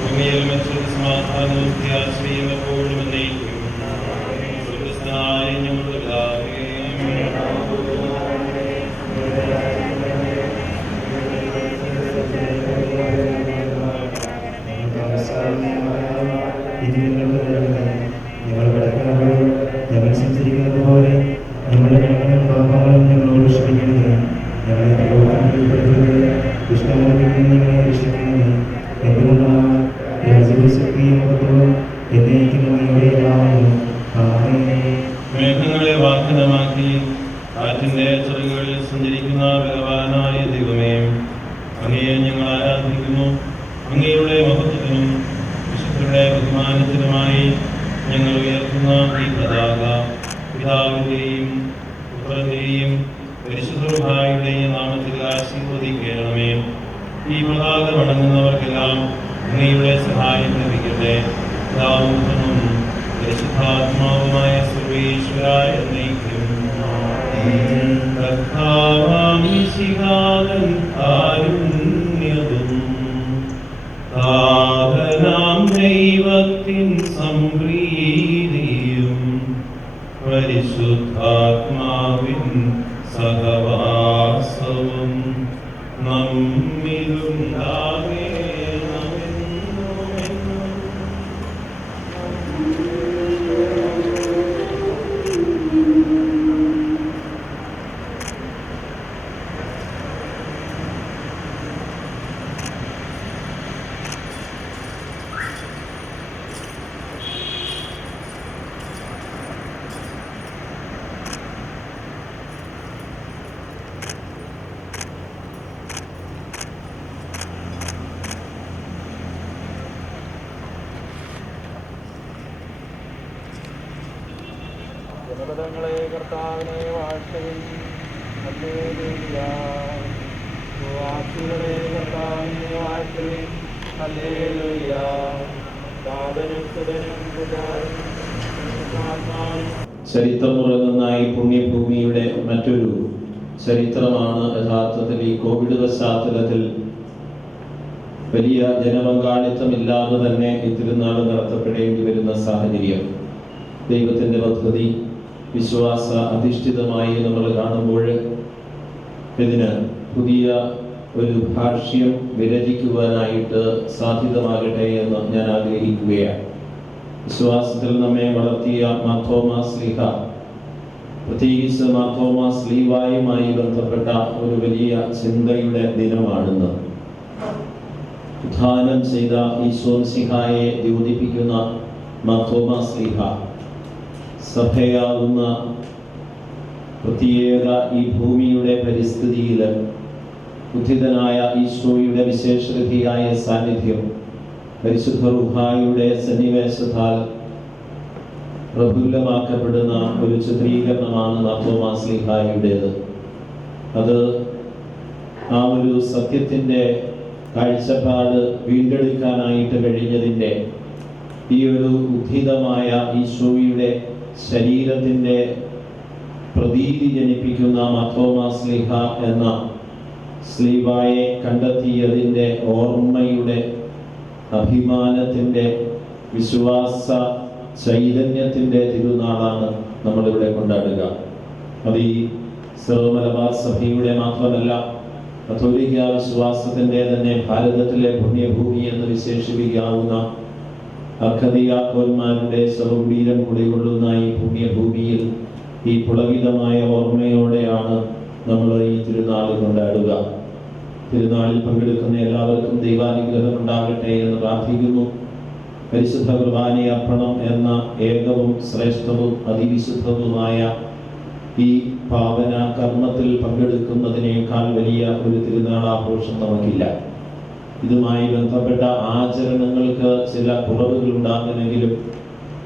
ഭൂമിയിൽ മറ്റൊരു സമാധാനവും പ്രത്യാശയും എപ്പോഴും എന്നേക്കും. സ്വർഗ്ഗസ്ഥനായ ഞങ്ങളുടെ പിതാവേ, ഞങ്ങൾ സംസാരിക്കുന്നത് പോലെ ഞങ്ങളുടെ പാപങ്ങളും ഞങ്ങളോട് ക്ഷമിക്കണമേ. ഞങ്ങളെ പ്രലോഭനത്തിൽപ്പെടുത്തരുത്, ദുഷ്ടമോചനത്തിൽ നിന്ന് ഞങ്ങളെ രക്ഷിക്കണമേ. എന്തുകൊണ്ടാണ് രാജ്യവും ശക്തിയും മഹത്വവും എന്നേക്കും അങ്ങയുടേതാകുന്നു. ആമേൻ. മേഘങ്ങളെ വാഹനമാക്കി കാറ്റിന്റെ ചിറകുകളിൽ സഞ്ചരിക്കുന്ന ബലവാനായ ദൈവമേ, അങ്ങയെ ഞങ്ങൾ ആരാധിക്കുന്നു. അങ്ങയുടെ മഹത്വത്തിനും വിശുദ്ധരുടെ ബഹുമാനത്തിനുമായി ഞങ്ങൾ ഉയർത്തുന്ന ഈ പതാക പിതാവിൻ്റെയും പുത്രൻ്റെയും പരിശുദ്ധരുടെയും നാമത്തിൽ ആശീർവദിക്കണമേ. ഈ പതാക വണങ്ങുന്നവർക്കെല്ലാം അങ്ങയുടെ സഹായം ലഭിക്കട്ടെ. പിതാവും പരിശുദ്ധാത്മാവുമായ സർവേശ്വരായ എന്നേക്കും. ദൈവത്തിൻ സംപ്രീതിയും പരിശുദ്ധാത്മാവിൻ സഹവാസവും നമ്മിലുണ്ടാകേണമെന്നും. ജനപദങ്ങളെ കർത്താവിനെ വാഴ്ത്തുവിൻ. ഹല്ലേലൂയ. ആത്മാക്കളെ കർത്താവിനെ വാഴ്ത്തുവിൻ. ഹല്ലേലൂയ. ദാതനും സുതനും പുത്രനും ചരിത്രമുറങ്ങുന്ന ഈ പുണ്യഭൂമിയുടെ മറ്റൊരു ചരിത്രമാണ് യഥാർത്ഥത്തിൽ ഈ കോവിഡ് പശ്ചാത്തലത്തിൽ വലിയ ജനപങ്കാളിത്തമില്ലാതെ തന്നെ ഈ തിരുനാൾ നടത്തപ്പെടേണ്ടി വരുന്ന സാഹചര്യം. ദൈവത്തിൻ്റെ പദ്ധതി വിശ്വാസ അധിഷ്ഠിതമായി നമ്മൾ കാണുമ്പോൾ ഇതിന് പുതിയ ഒരു ഭാഷ്യം വിരചിക്കുവാനായിട്ട് സാധ്യതമാകട്ടെ എന്ന് ഞാൻ ആഗ്രഹിക്കുകയാണ്. വിശ്വാസത്തിൽ നമ്മെ വളർത്തിയ മാർത്തോമാ ശ്ലീഹ, പ്രത്യേകിച്ച് മാർത്തോമാ ശ്ലീഹായുമായി ബന്ധപ്പെട്ട ഒരു വലിയ ചിന്തയുടെ ദിനമാണെന്ന്. ഉത്ഥാനം ചെയ്ത ഈശോ മിശിഹായെ ദ്യോതിപ്പിക്കുന്ന മാർത്തോമാ ശ്ലീഹ സഭയാകുന്ന പ്രത്യേക ഈ ഭൂമിയുടെ പരിസ്ഥിതിയിൽ ഉദ്ധിതനായ ഈശോയുടെ വിശേഷരഹിയായ സാന്നിധ്യം പരിശുദ്ധ റൂഹായുടെ സന്നിവേശത്താൽ പ്രഫുല്ലമാക്കപ്പെടുന്ന ഒരു ചിത്രീകരണമാണ് മാർത്തോമാ ശ്ലീഹായുടേത്. അത് ആ ഒരു സത്യത്തിൻ്റെ കാഴ്ചപ്പാട് വീണ്ടെടുക്കാനായിട്ട് കഴിഞ്ഞതിൻ്റെ ഈ ഒരു ഉദ്ധിതമായ ഈശോയുടെ ശരീരത്തിൻ്റെ പ്രതീതി ജനിപ്പിക്കുന്ന മാർത്തോമാ ശ്ലീഹ എന്ന ശ്ലീഹായെ കണ്ടെത്തിയതിൻ്റെ ഓർമ്മയുടെ അഭിമാനത്തിൻ്റെ വിശ്വാസ ചൈതന്യത്തിൻ്റെ തിരുനാളാണ് നമ്മളിവിടെ കൊണ്ടാടുക. അത് ഈ സിറോ മലബാർ സഭയുടെ മാത്രമല്ല, കത്തോലിക്ക വിശ്വാസത്തിൻ്റെ തന്നെ ഭാരതത്തിലെ പുണ്യഭൂമി എന്ന് വിശേഷിപ്പിക്കാവുന്ന അർക്കദിയാക്കോന്മാരുടെ ശവകുടീരം കുടികൊള്ളുന്ന ഈ പുണ്യഭൂമിയിൽ ഈ പുളകിതമായ ഓർമ്മയോടെയാണ് നമ്മൾ ഈ തിരുനാൾ കൊണ്ടാടുക. തിരുനാളിൽ പങ്കെടുക്കുന്ന എല്ലാവർക്കും ദൈവാനുഗ്രഹം ഉണ്ടാകട്ടെ എന്ന് പ്രാർത്ഥിക്കുന്നു. പരിശുദ്ധ കുർബാന അർപ്പണം എന്ന ഏകവും ശ്രേഷ്ഠവും അതിവിശുദ്ധവുമായ ഈ പാവന കർമ്മത്തിൽ പങ്കെടുക്കുന്നതിനേക്കാൾ വലിയ ഒരു തിരുനാൾ ആഘോഷം നമുക്കില്ല. ഇതുമായി ബന്ധപ്പെട്ട ആചരണങ്ങൾക്ക് ചില കുറവുകൾ ഉണ്ടാകുമെങ്കിലും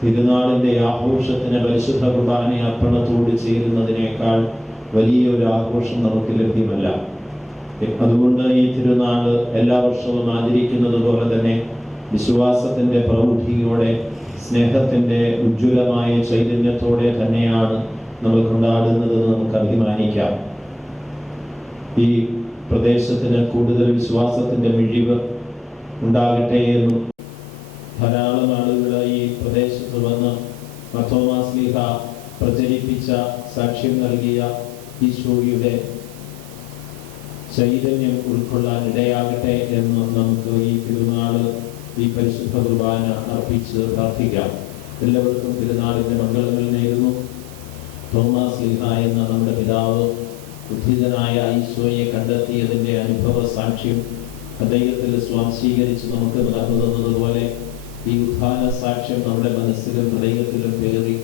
തിരുനാളിൻ്റെ ആഘോഷത്തിന് പരിശുദ്ധ കുർബാന അർപ്പണത്തോട് ചേരുന്നതിനേക്കാൾ വലിയൊരു ആഘോഷം നമുക്ക് ലഭ്യമല്ല. അതുകൊണ്ട് ഈ തിരുനാൾ എല്ലാ വർഷവും ആചരിക്കുന്നത് പോലെ തന്നെ വിശ്വാസത്തിൻ്റെ പ്രൗഢിയോടെ സ്നേഹത്തിൻ്റെ ഉജ്ജ്വലമായ ചൈതന്യത്തോടെ തന്നെയാണ് നമ്മൾ കൊണ്ടാടുന്നതെന്ന് നമുക്ക് അഭിമാനിക്കാം. ഈ പ്രദേശത്തിന് കൂടുതൽ വിശ്വാസത്തിൻ്റെ മിഴിവ് ഉണ്ടാകട്ടെ എന്നും ധാരാളം ആളുകൾ ഈ പ്രദേശത്ത് വന്ന് മാർത്തോമാ ശ്ലീഹ പ്രചരിപ്പിച്ച സാക്ഷ്യം നൽകിയ ഈശോയുടെ ചൈതന്യം ഉൾക്കൊള്ളാൻ ഇടയാകട്ടെ എന്ന് നമുക്ക് ഈ തിരുനാള് ഈ പരിശുദ്ധ കുർബാന അർപ്പിച്ച് പ്രാർത്ഥിക്കാം. എല്ലാവർക്കും തിരുനാളിൻ്റെ മംഗളങ്ങൾ നേരുന്നു. തോമാസ് ശ്ലീഹ എന്ന നമ്മുടെ പിതാവ് ഉദ്ധിതനായ ഈശോയെ കണ്ടെത്തിയതിൻ്റെ അനുഭവ സാക്ഷ്യം അദ്ദേഹത്തിൽ സ്വാംശീകരിച്ച് നമുക്ക് നൽകുന്നതുപോലെ ഈ ഉത്ഥാന സാക്ഷ്യം നമ്മുടെ മനസ്സിലും ഹൃദയത്തിലും പേറി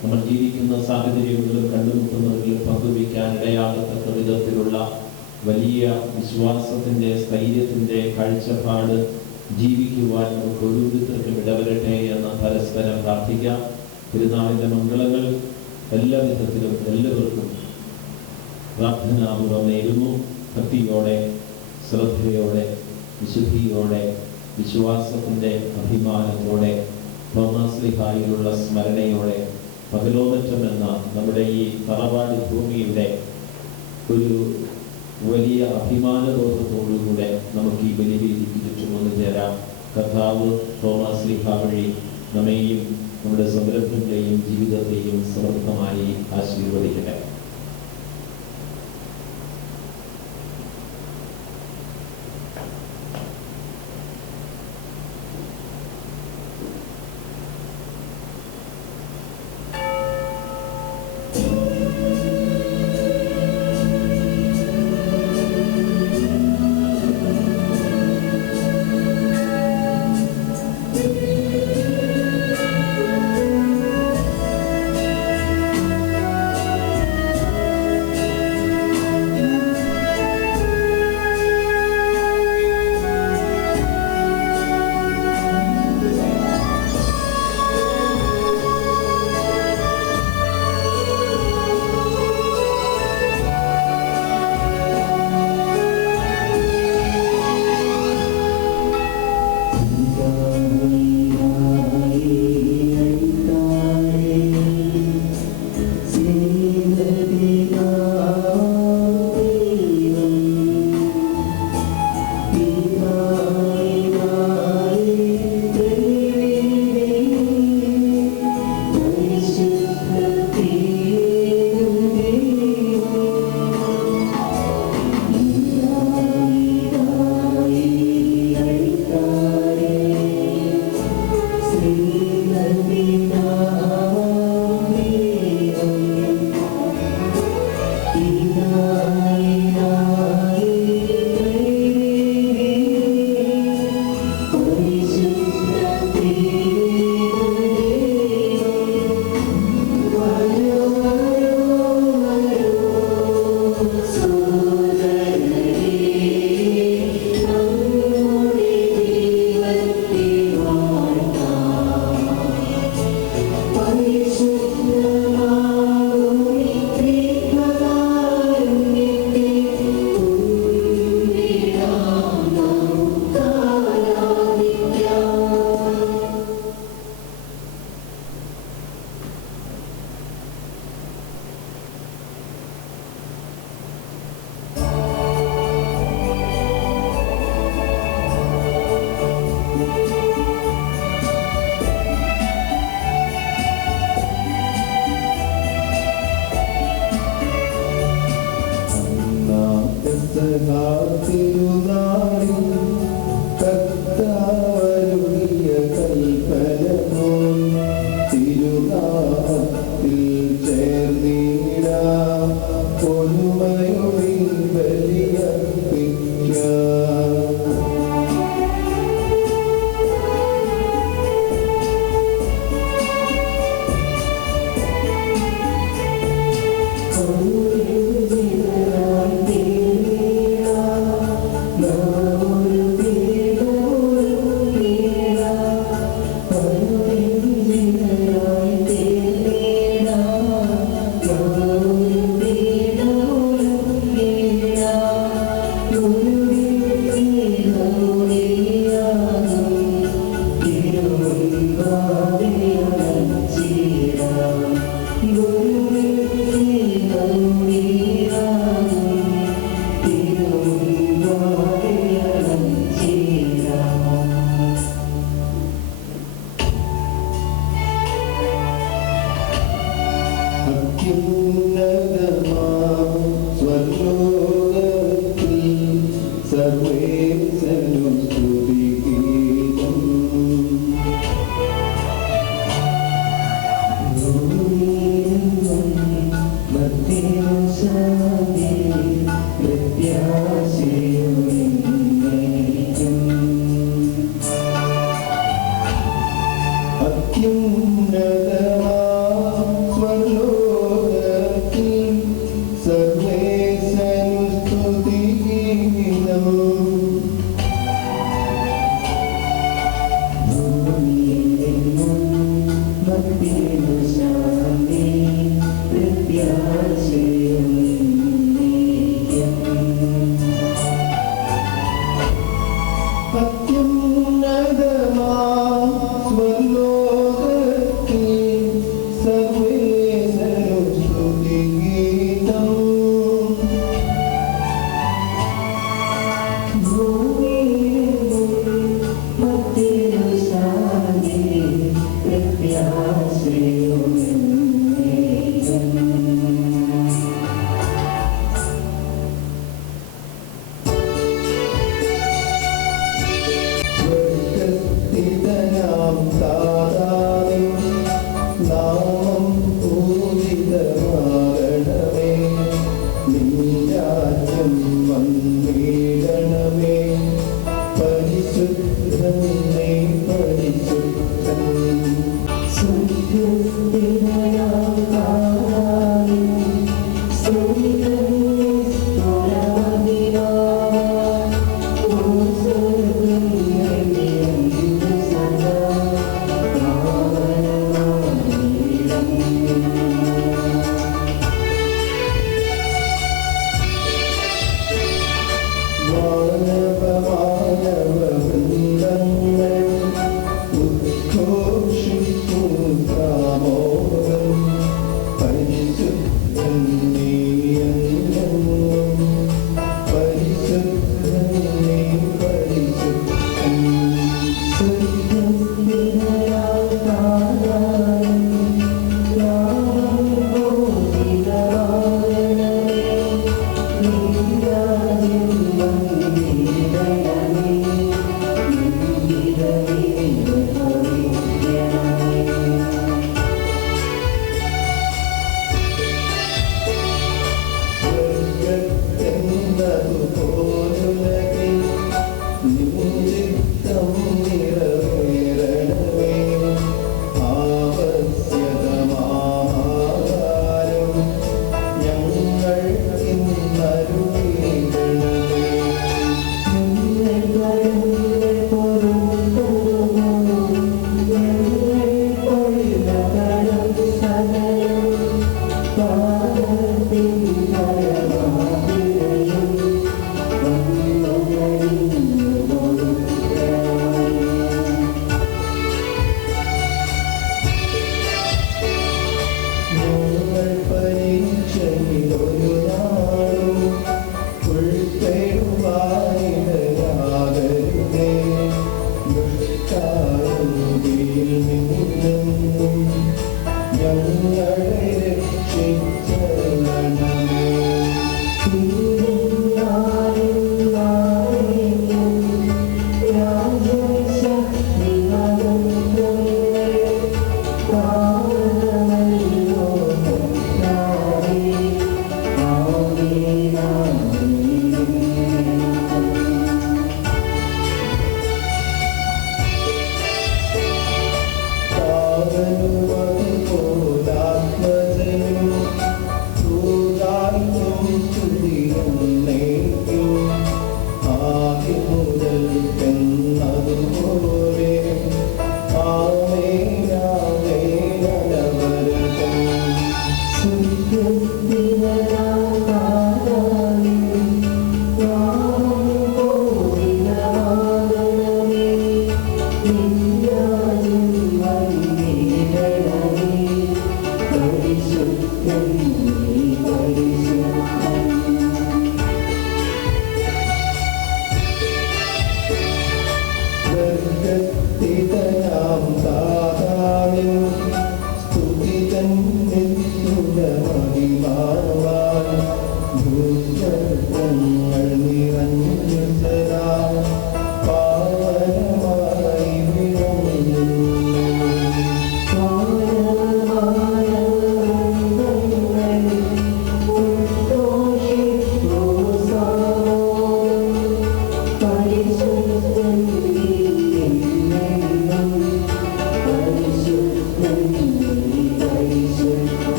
നമ്മൾ ജീവിക്കുന്ന സാഹചര്യങ്ങളിലും കണ്ടുമുട്ടുന്നവരിലും പങ്കുവയ്ക്കാൻ ഇടയാകത്തക്ക വിധത്തിലുള്ള വലിയ വിശ്വാസത്തിൻ്റെ സ്ഥൈര്യത്തിൻ്റെ കാഴ്ചപ്പാട് ജീവിക്കുവാൻ നമുക്ക് ഓരോരുത്തർക്കും ഇടവരട്ടെ എന്ന് പരസ്പരം പ്രാർത്ഥിക്കാം. തിരുനാളിൻ്റെ മംഗളങ്ങൾ എല്ലാ വിധത്തിലും എല്ലാവർക്കും പ്രാർത്ഥനാപൂർവം നേരുന്നു. ഭക്തിയോടെ, ശ്രദ്ധയോടെ, വിശുദ്ധിയോടെ, വിശ്വാസത്തിൻ്റെ അഭിമാനത്തോടെ, തോമാസ് ശ്ലീഹായിലുള്ള സ്മരണയോടെ, പകലോമറ്റം എന്ന നമ്മുടെ ഈ തറവാട് ഭൂമിയുടെ ഒരു വലിയ അഭിമാനബോധത്തോടുകൂടെ നമുക്ക് ഈ ബലിവേദിക്ക് ചുറ്റും വന്നു ചേരാം. കർത്താവ് തോമാസ് ശ്ലീഹ വഴി നമ്മെയും നമ്മുടെ സംരംഭങ്ങളെയും ജീവിതത്തെയും സമൃദ്ധമായി ആശീർവദിക്കട്ടെ.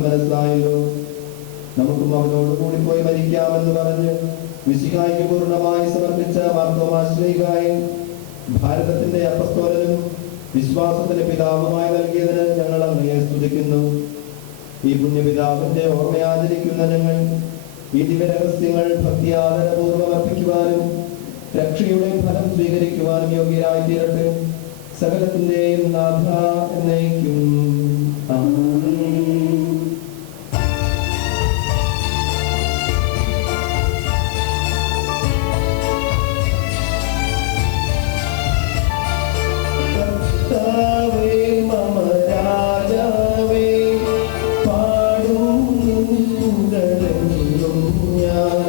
ഞങ്ങൾക്ക് മനസ്സിലായല്ലോ. നമുക്കും അവനോട് കൂടി പോയി മരിക്കാമെന്ന് പറഞ്ഞ് മിശിഹായ്ക്ക് പൂർണ്ണമായി സമർപ്പിച്ച മാർത്തോമാ ശ്ലീഹായെ ഭാരതത്തിന്റെ അപ്പസ്തോലനും വിശ്വാസത്തിന്റെ പിതാവുമായി നൽകിയതിന് ഞങ്ങൾ അങ്ങയെ സ്തുതിക്കുന്നു. ഈ പുണ്യപിതാവിന്റെ ഓർമ്മയാചരിക്കുന്ന ഞങ്ങൾ ഈ ദിവ്യരഹസ്യങ്ങൾ ഭക്തിയാദരപൂർവ്വം അർപ്പിക്കുവാനും രക്ഷയുടെ ഫലം സ്വീകരിക്കുവാനും യോഗ്യരായി തീരട്ടെ. സകലത്തിന്റെയും നാഥ എന്നേക്കും ആമേൻ. കർത്താവേ മമ രാജാവേ പാടും നിൻപുകളെന്നും ഞാൻ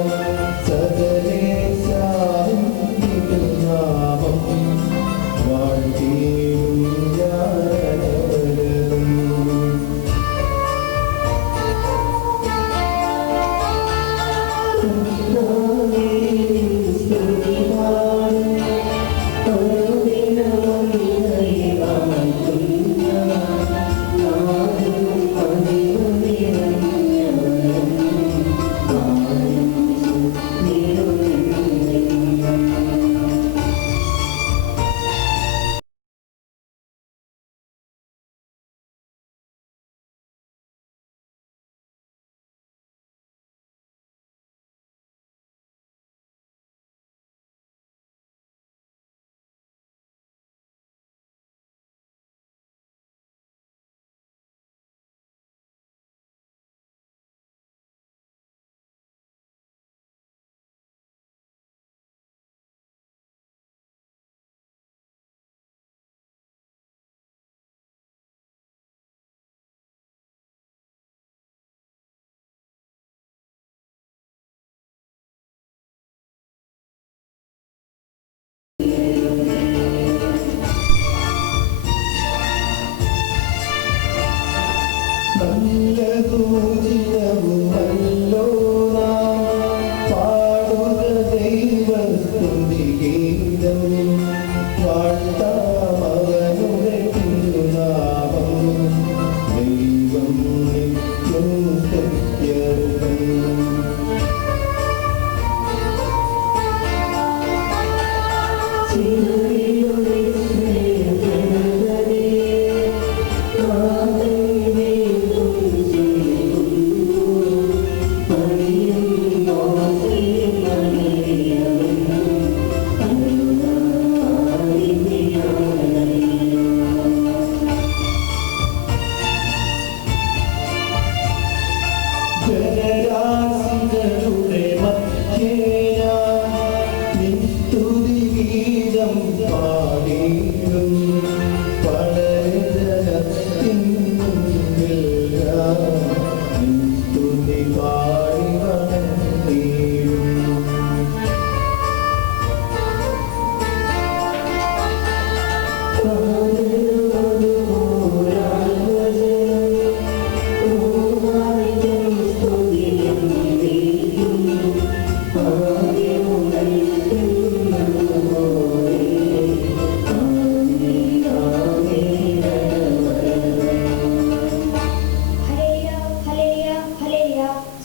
സകലേശായും തിരുനാമം വാഴ്ത്തിയിടും ഞാനവരതും. നല്ലതൂജിതവുമല്ലോ നാം പാടുക ദൈവസ്തുതിഗീതം. വാഴ്ത്താം അവനുടെ തിരുനാമം. ദൈവം നിത്യം സ്തുത്യർഹൻ. ജനരാശികളുടെ മധ്യേ ഞാൻ നിൻ സ്തുതിഗീതം പാടിയിടും. പടരജനത്തിൻ മുൻപിൽ ഞാൻ നിൻ സ്തുതി പാടി വണങ്ങിയിടും.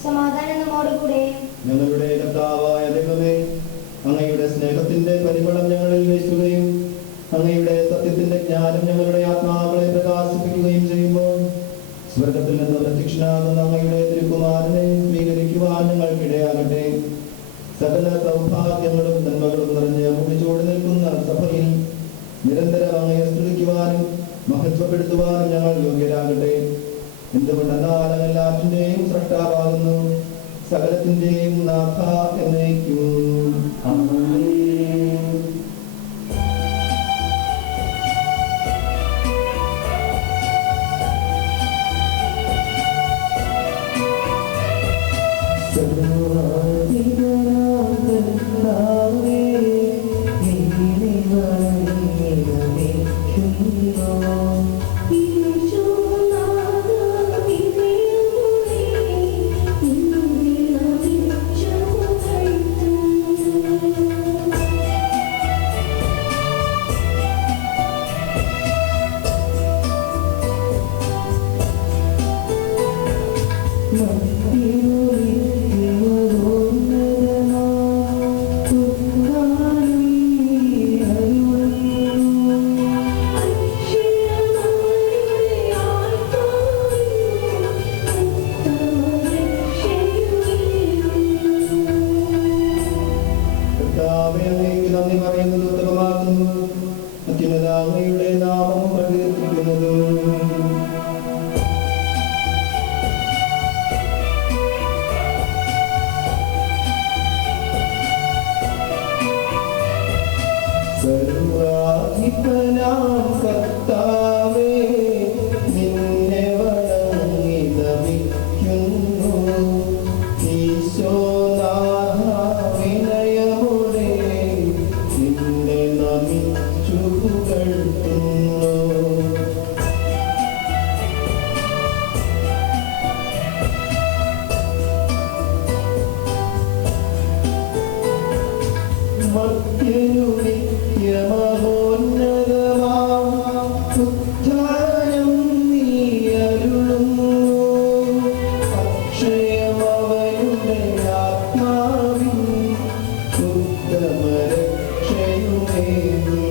സമാധാനം നമ്മോടുകൂടെ. ഞങ്ങളുടെ കർത്താവായ ദൈവമേ, അങ്ങയുടെ സ്നേഹത്തിന്റെ പരിമളം ഞങ്ങളിൽ വീശുകയും അങ്ങയുടെ സത്യത്തിന്റെ ജ്ഞാനം ഞങ്ങളുടെ ആത്മാക്കളെ പ്രകാശിപ്പിക്കുകയും ചെയ്യുമ്പോൾ സ്വർഗത്തിൽ നിന്ന് പ്രത്യക്ഷനാകുന്ന അങ്ങയുടെ തിരുക്കുമാരനെ സ്വീകരിക്കുവാൻ ഞങ്ങൾക്കിടയാകട്ടെ. സകല സൗഭാഗ്യങ്ങളും നന്മകളും നിറഞ്ഞ് മുടിച്ചോടി നിൽക്കുന്ന സഭയിൽ നിരന്തരം അങ്ങയെ സ്തുതിക്കുവാനും മഹത്വപ്പെടുത്തുവാനും ഞങ്ങൾ യോഗ്യരാകട്ടെ. എന്തുകൊണ്ടെന്നാൽ അങ്ങ് എല്ലാറ്റിന്റെയും സ്രഷ്ടാവാകുന്നു, സകലത്തിന്റെയും നാഥ എന്നേക്കും ആമേൻ. ും നന്ദി പറയുന്നത് ഉത്തമമാകുന്നു. അത്യുന്നത അങ്ങയുടെ നാമം പ്രകീർത്തിക്കുന്നത്. സർവാധിപനാം കർത്താവേ, നിന്നെ വണങ്ങി നമിക്കുന്നു. ഈശോനാഥ വിനയമോടെ നിന്നെ നമിച്ചു പുകഴ്ത്തുന്നു. മർത്യനു നിത്യമഹോന്നതമാം ഉദ്ധാനം നീ അരുളുന്നു. അക്ഷയമവനുടെ ആത്മാവിൻ ഉത്തമരക്ഷയുമേകുന്നു.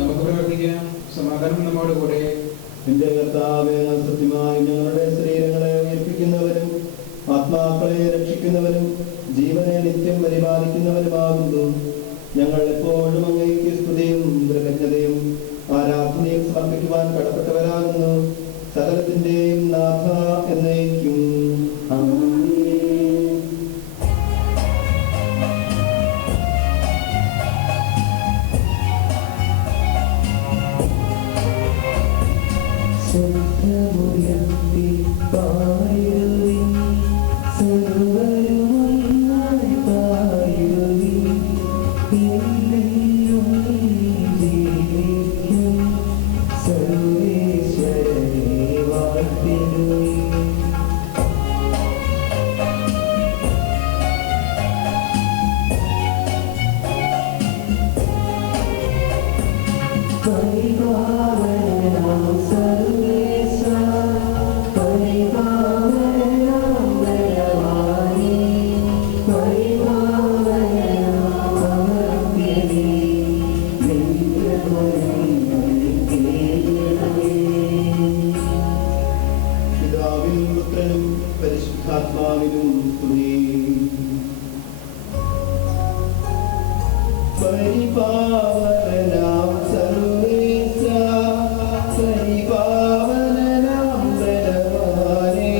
നമുക്ക് പ്രാർത്ഥിക്കാം. സമാധാനം നമ്മോട് കൂടെ. എന്റെ കർത്താവേ, സത്യമായി ഞങ്ങളുടെ ശരീരങ്ങളെ ഉയർപ്പിക്കുന്നവരും ആത്മാക്കളെ രക്ഷിക്കുന്നവരും ജീവനെ നിത്യം പരിപാലിക്കുന്നവരുമാകുന്നു. ഞങ്ങൾ എപ്പോഴും അങ്ങേക്ക് സ്തുതിയും കൃതജ്ഞതയും ആരാധനയും സമർപ്പിക്കുവാൻ കടപ്പെട്ടവരാകുന്നു. സകലത്തിന്റെയും നാഥ എന്നേക്കും ആമേൻ. ശബ്ദമുയർത്തി പാടുവിൻ, സർവ്വരുമൊന്നായി പാടുവിൻ. എന്നെന്നും ജീവിക്കും സർവേശ്വരനെ വാഴ്ത്തിടുവിൻ. പരിപാവനാം സർവേശ, പരിപാവനാം ബലവാനേ, പരിപാവനാം അമർത്യനേ, നിന്റെ വരങ്ങൾ കേൾക്കണമേ. പിതാവിനും പുത്രനും പരിശുദ്ധാത്മാവിനും സ്തുതി. പരിപാവനാം സർവേശ, പരിപാവനാം ബലവാനേ,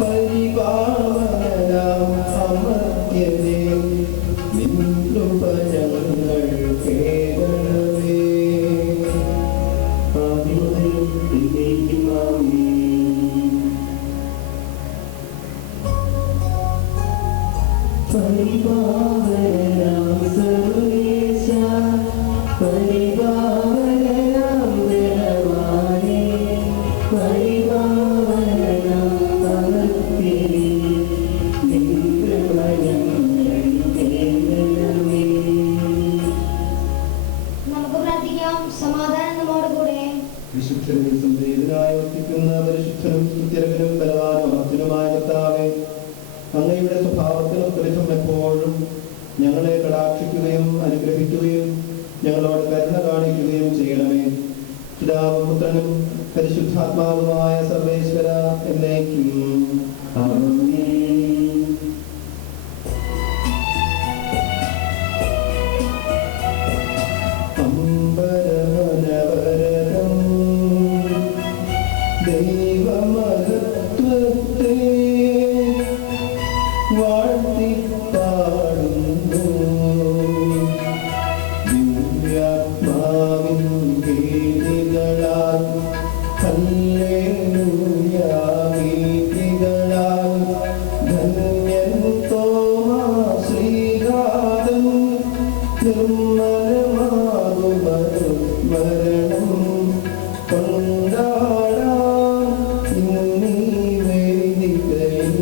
പരിപാവനാം അമർത്യനേ, നിൻ കൃപ ഞങ്ങൾ കേൾക്കണമേ. ആദിമുതലും എന്നേക്കും ആമേൻ. പരിപാവനാം സർവേശ, പരിപാവനാം ബലവാനേ, പരിപാവനാം അമർത്യനേ, നിൻ കൃപ ഞങ്ങൾ കേൾക്കണമേ. നമുക്ക് പ്രാർത്ഥിക്കാം. സമാധാനം നമ്മോട് കൂടെ. വിശുദ്ധരിൽ സംപ്രീതനായി വർത്തിക്കുന്ന പരിശുദ്ധനും സ്തുത്യർഹനും ബലവാനും അർജുനുമായ കർത്താവേ, അങ്ങയുടെ സ്വഭാവത്തിനും ത്രിധം എപ്പോഴും ഞങ്ങളെ കടാക്ഷിക്കുകയും അനുഗ്രഹിക്കുകയും ഞങ്ങളോട് കരുണ കാണിക്കുകയും ചെയ്യണമേ. പിതാവും പുത്രനും പരിശുദ്ധാത്മാവുമായ സർവേശ്വര എന്നേക്കും ആമേൻ. അമ്പരവനവരകം ദൈവമഹത്വത്തെ വാഴ്ത്തിപ്പാടുന്നു. ദിവ്യാത്മാവിൻ ഗീതികളാൽ ഹല്ലേലൂയ ഗീതികളാൽ ധന്യൻ തോമാ ശ്രീനാഥൻ നിർമ്മലമാകുമൊരു മരണം കൊണ്ടാടാം ഇന്നീ വേദികയിൽ.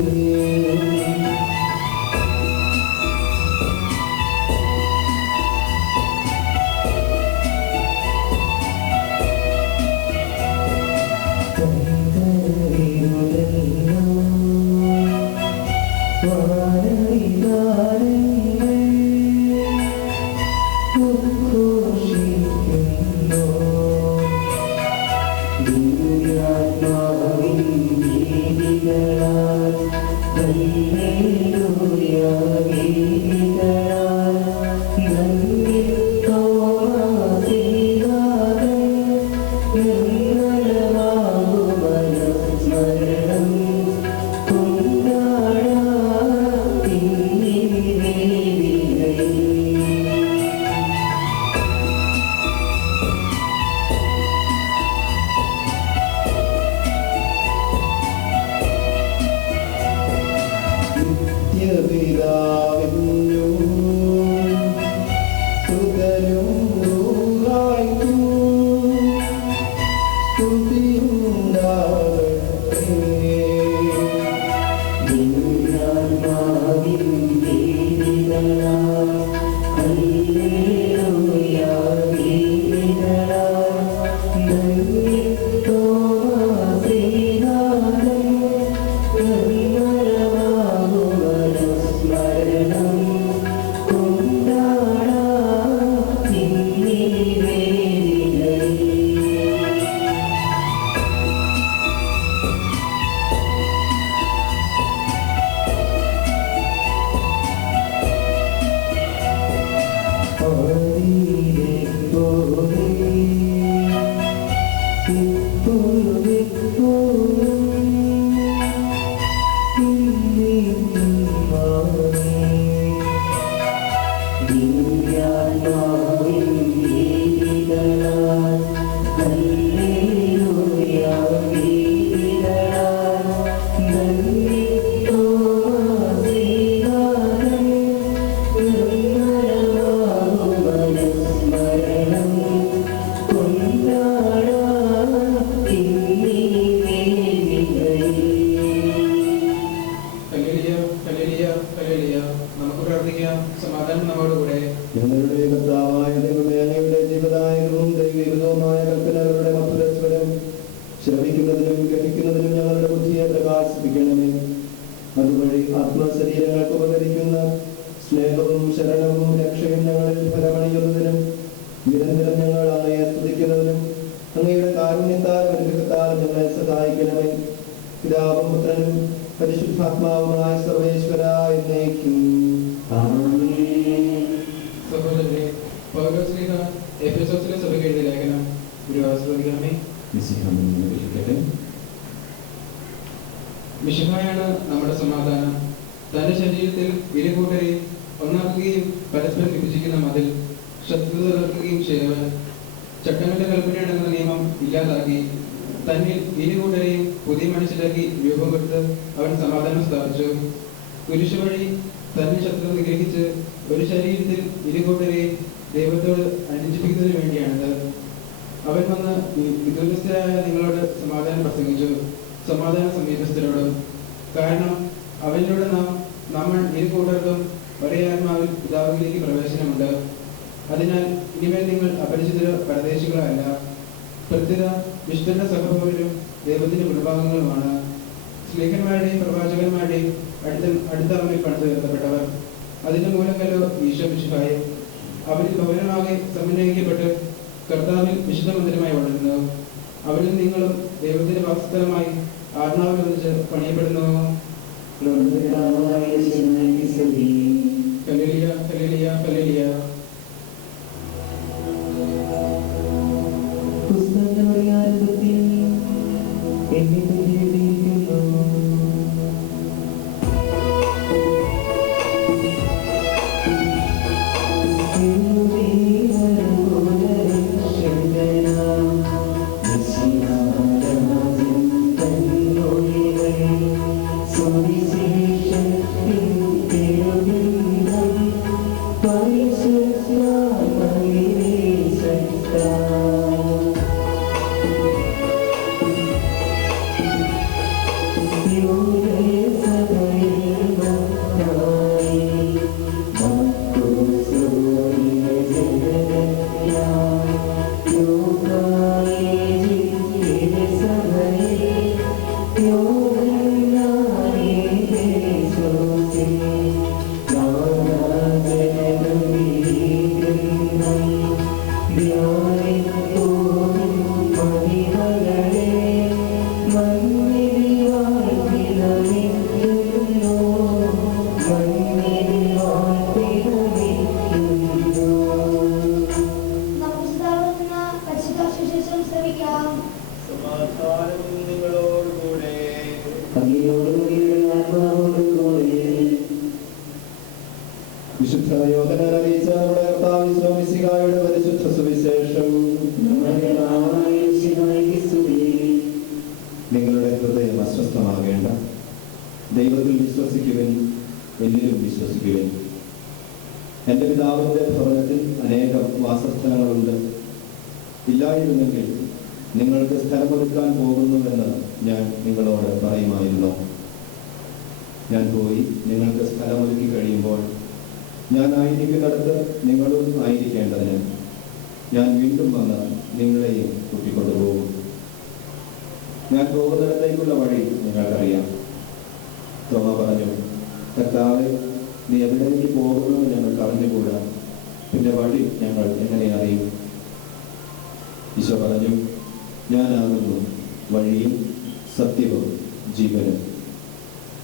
ഞങ്ങളുടെ കർത്താവായ ദൈവമേ, അങ്ങയുടെ ജീവദായകവും ദൈവീകൃതവുമായ കൽപ്പനകളുടെ മധുരസ്വരം ശ്രവിക്കുന്നതിനും ഗ്രഹിക്കുന്നതിനും ഞങ്ങളുടെ ബുദ്ധിയെ പ്രകാശിപ്പിക്കണമേ. അതുവഴി ആത്മശരീരങ്ങൾക്ക് ഉപകരിക്കുന്ന സ്നേഹവും ശരണവും രക്ഷയും ഞങ്ങളിൽ ഫലമണിയുന്നതിനും നിരന്തരം ഞങ്ങൾ അങ്ങയെ സ്തുതിക്കുന്നതിനും അങ്ങയുടെ കാരുണ്യത്താലും അനുഗ്രഹത്താലും ഞങ്ങളെ സഹായിക്കണമേ. പിതാവും പുത്രനും പരിശുദ്ധാത്മാവുമായ സർവേശ്വര എന്നേക്കും ആമേൻ. സഹോദരരെ, പൗലോസ്ലീഹ എഫെസോസിലെ സഭയ്ക്ക് എഴുതിയ ലേഖനം ഗുരുവാശ്രമിക്കണമേ. മിശിഹായാണ് നമ്മുടെ സമാധാനം. തന്റെ ശരീരത്തിൽ ഇരുകൂട്ടരെയും ഒന്നാക്കുകയും പരസ്പരം വിഭജിക്കുന്ന മതിൽ ശത്രുത തകർക്കുകയും ചെയ്തവൻ ചട്ടങ്ങളുടെ കൽപ്പനയുടെ നിയമം ഇല്ലാതാക്കി തന്നിൽ ഇരുകൂട്ടരെയും പുതിയ മനുഷ്യരാക്കി രൂപം കൊടുത്ത് അവൻ സമാധാനം സ്ഥാപിച്ചു. കുരിശ് വഴി തന്നെ ശത്രുത നിഗ്രഹിച്ച് ഒരു ശരീരത്തിൽ ഇരുകൂട്ടരെയും ദൈവത്തോട് അനുജീവിക്കുന്നതിന് വേണ്ടിയാണിത്. അവൻ വന്ന് വിദൂരസ്ഥരായ നിങ്ങളോട് സമാധാനം പ്രസംഗിച്ചു, സമാധാന സമീപസ്ഥരോടും. കാരണം അവനിലൂടെ നമ്മൾ ഇരുകൂട്ടർക്കും ഒരേ ആത്മാവിൽ പിതാവിലേക്ക് പ്രവേശനമുണ്ട്. അതിനാൽ ഇനിമേൽ നിങ്ങൾ അപരിചിതരോ പരദേശികളോ അല്ല, പ്രത്യേക വിശുദ്ധന്റെ സഹോദരരും ദൈവത്തിന്റെ കുടുംബാംഗങ്ങളുമാണ്. സ്ലീഹന്മാരുടെയും പ്രവാചകന്മാരുടെയും അടുത്തറമ്പിൽ പണിത് ഉയർത്തപ്പെട്ടവർ. അതിന്റെ മൂലക്കല്ലോ ഈശോ മിശിഹായും അവരിൽ ഭവനമാകെ സമന്വയിക്കപ്പെട്ട് കർത്താവിൽ വിശുദ്ധ മന്ദിരമായി വളരുന്നു. അവരിൽ നിങ്ങളും ദൈവത്തിന്റെ വാസസ്ഥലമായി ആത്മാവിൽ ഒന്നിച്ച് പണിയപ്പെടുന്നു. Hallelujah, hallelujah, hallelujah. വിശുദ്ധ യോഹന്നാൻ അറിയിച്ച നമ്മുടെ കർത്താവ് മിശിഹായുടെ പരിശുദ്ധ സുവിശേഷം. നിങ്ങളുടെ ഹൃദയം അസ്വസ്ഥമാകേണ്ട, ദൈവത്തിൽ വിശ്വസിക്കുവിൻ, എന്നിലും വിശ്വസിക്കുവിൻ. എൻ്റെ പിതാവിൻ്റെ ഭവനത്തിൽ അനേകം വാസസ്ഥലങ്ങളുണ്ട്. ഇല്ലായിരുന്നെങ്കിൽ നിങ്ങൾക്ക് സ്ഥലമൊരുക്കാൻ പോകുന്നുവെന്ന് ഞാൻ നിങ്ങളോട് പറയുമായിരുന്നു. ഞാൻ പോയി നിങ്ങൾക്ക് സ്ഥലമൊരുക്കി കഴിയുമ്പോൾ ഞാൻ ആയിരിക്കുന്നിടത്ത് നിങ്ങളും ആയിരിക്കേണ്ടതിന് ഞാൻ വീണ്ടും വന്ന് നിങ്ങളെയും കൂട്ടിക്കൊണ്ടുപോകും. ഞാൻ പോകുന്നിടത്തേക്കുള്ള വഴി നിങ്ങൾക്കറിയാം. തോമ പറഞ്ഞു, കർത്താവേ, നീ എവിടേക്ക് പോകുമെന്ന് ഞങ്ങൾക്ക് അറിഞ്ഞുകൂടാ, പിന്നെ വഴി ഞങ്ങൾ എങ്ങനെ അറിയും? ഈശോ പറഞ്ഞു, ഞാനാകുന്നു വഴിയും സത്യവും ജീവനും.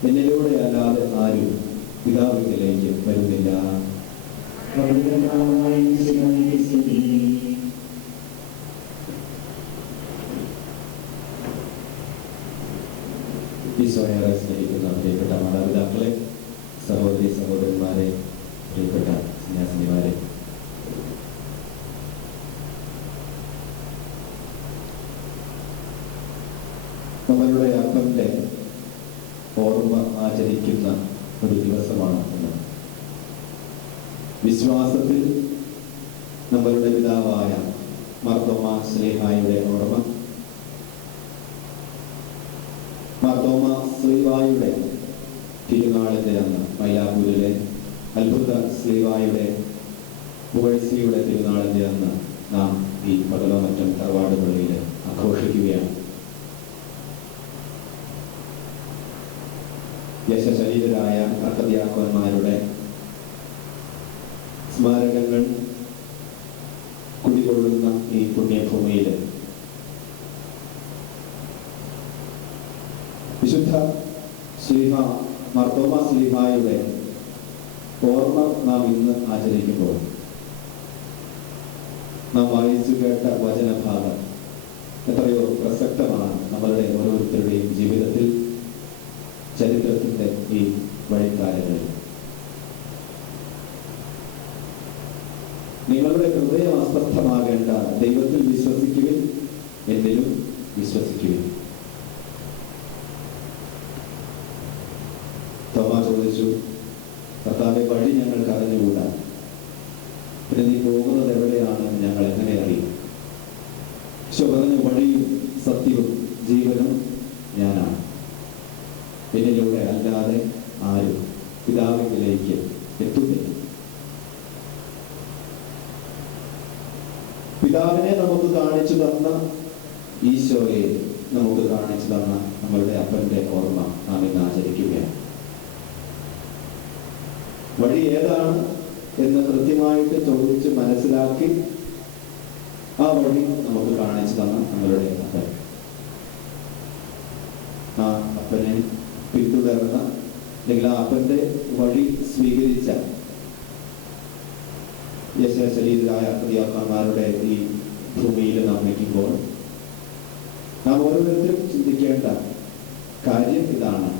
എന്നിലൂടെ അല്ലാതെ ആരും പിതാവിലേക്ക് വരുന്നില്ല. ഈശോയെ സ്നേഹിക്കുന്ന പ്രിയപ്പെട്ട മാതാപിതാക്കളെ, സഹോദരി സഹോദരന്മാരെ, പ്രിയപ്പെട്ട സന്യാസിനിമാരെ, നമ്മളുടെ അപ്പന്റെ ഓർമ്മ ആചരിക്കുന്ന ഒരു ദിവസമാണ് ഇന്ന്. വിശ്വാസത്തിൽ നമ്മളുടെ പിതാവായ മാർത്തോമാ ശ്ലീഹായുടെ ഓർമ്മ, മാർത്തോമാ ശ്ലീഹായുടെ തിരുനാളിന്റെ അന്ന് മൈലാപ്പൂരിലെ അത്ഭുത ശ്ലീഹായുടെ പുകഴ്ചയുടെ തിരുനാളിന്റെ അന്ന് നാം ഈ പകലമറ്റം തറവാട് പള്ളിയിൽ ആഘോഷിക്കുകയാണ്. യശശരീരരായ അർക്കദ്യാക്കന്മാരുടെ സ്മാരകങ്ങൾ കുടികൊള്ളുന്ന ഈ പുണ്യഭൂമിയിൽ വിശുദ്ധ ശ്ലീഹ മാർത്തോമാ ശ്ലീഹായുടെ ഓർമ്മ നാം ഇന്ന് ആചരിക്കുമ്പോൾ നാം വായിച്ചു കേട്ട വചനഭാഗം എത്രയോ പ്രസക്തമാണ് നമ്മളുടെ ഓരോരുത്തരുടെയും ജീവിതത്തിൽ, ചരിത്രത്തിന്റെ ഈ വഴിക്കാലങ്ങളിൽ. നിങ്ങളുടെ ഹൃദയം അസ്വസ്ഥമാകേണ്ട, ദൈവത്തിൽ വിശ്വസിക്കുവിൻ, എന്നിലും വിശ്വസിക്കുവിൻ. തോമാ ചോദിച്ചു, കർത്താവേ, വഴി ഞങ്ങൾക്ക് അറിഞ്ഞുകൂടാ, പിന്നെ നീ പോകുന്നത് എവിടെയാണെന്ന് ഞങ്ങൾ എങ്ങനെ അറിയും? ഈശോ പറഞ്ഞു, വഴിയും സത്യവും ജീവനും ഞാനാണ്. എന്നിലൂടെ അല്ലാതെ ആരും പിതാവിലേക്ക് എത്തുന്നില്ല. പിതാവിനെ നമുക്ക് കാണിച്ചു തന്ന ഈശോയെ നമുക്ക് കാണിച്ചു തന്ന നമ്മളുടെ അപ്പന്റെ ഓർമ്മ നാം ഇന്ന് ആചരിക്കുകയാണ്. വഴി ഏതാണ് എന്ന് കൃത്യമായിട്ട് ചോദിച്ച് മനസ്സിലാക്കി ആ വഴി നമുക്ക് കാണിച്ചു തന്ന നമ്മളുടെ അപ്പൻ. ആ അപ്പനെ പിന്തുടർന്ന അല്ലെങ്കിൽ ആ അപ്പന്റെ വഴി സ്വീകരിച്ച യശശരീരായ പ്രിയാക്കന്മാരുടെ ഈ ഭൂമിയിൽ നാം നിൽക്കുമ്പോൾ നാം ഓരോരുത്തരും ചിന്തിക്കേണ്ട കാര്യം ഇതാണ്: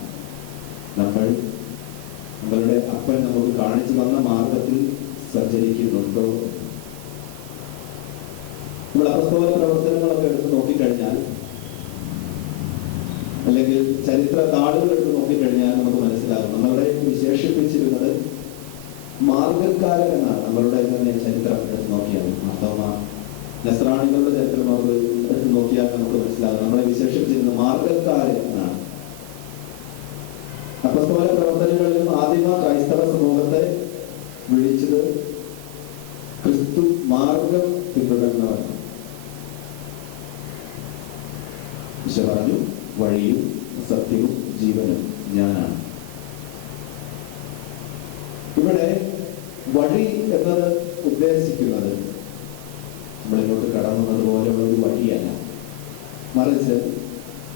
നമ്മളുടെ അപ്പൻ നമുക്ക് കാണിച്ചു തന്ന മാർഗത്തിൽ സഞ്ചരിക്കുന്നുണ്ടോ? നമ്മൾ അപ്പസ്തോല പ്രവർത്തനങ്ങളൊക്കെ എടുത്ത് നോക്കിക്കഴിഞ്ഞാൽ, അല്ലെങ്കിൽ ചരിത്ര താളുകൾ എടുത്ത് നോക്കിക്കഴിഞ്ഞാൽ നമുക്ക് മനസ്സിലാകും നമ്മളെ വിശേഷിപ്പിച്ചിരുന്നത് മാർഗക്കാരൻ എന്നാണ്. നമ്മളുടെ തന്നെ ചരിത്രം എടുത്ത് നോക്കിയാൽ, അഥവാ നസ്രാണികളുടെ ചരിത്രം നമുക്ക് എടുത്ത് നോക്കിയാൽ നമുക്ക് മനസ്സിലാകും നമ്മളെ വിശേഷിപ്പിച്ചിരുന്നത് മാർഗക്കാരൻ എന്നാണ്. അപ്പസ്തോല പ്രവർത്തനങ്ങളിലും ആദിമ ക്രൈസ്തവ സമൂഹത്തെ വിളിച്ചത് ക്രിസ്തു മാർഗം പിന്തുടർന്നവർ. ഈശോ പറഞ്ഞു, വഴിയും സത്യവും ജീവനും ഞാനാണ്. ഇവിടെ വഴി എന്നത് ഉദ്ദേശിക്കുന്നത് നമ്മളിങ്ങോട്ട് കടന്നതുപോലെയുള്ള ഒരു വഴിയല്ല, മറിച്ച്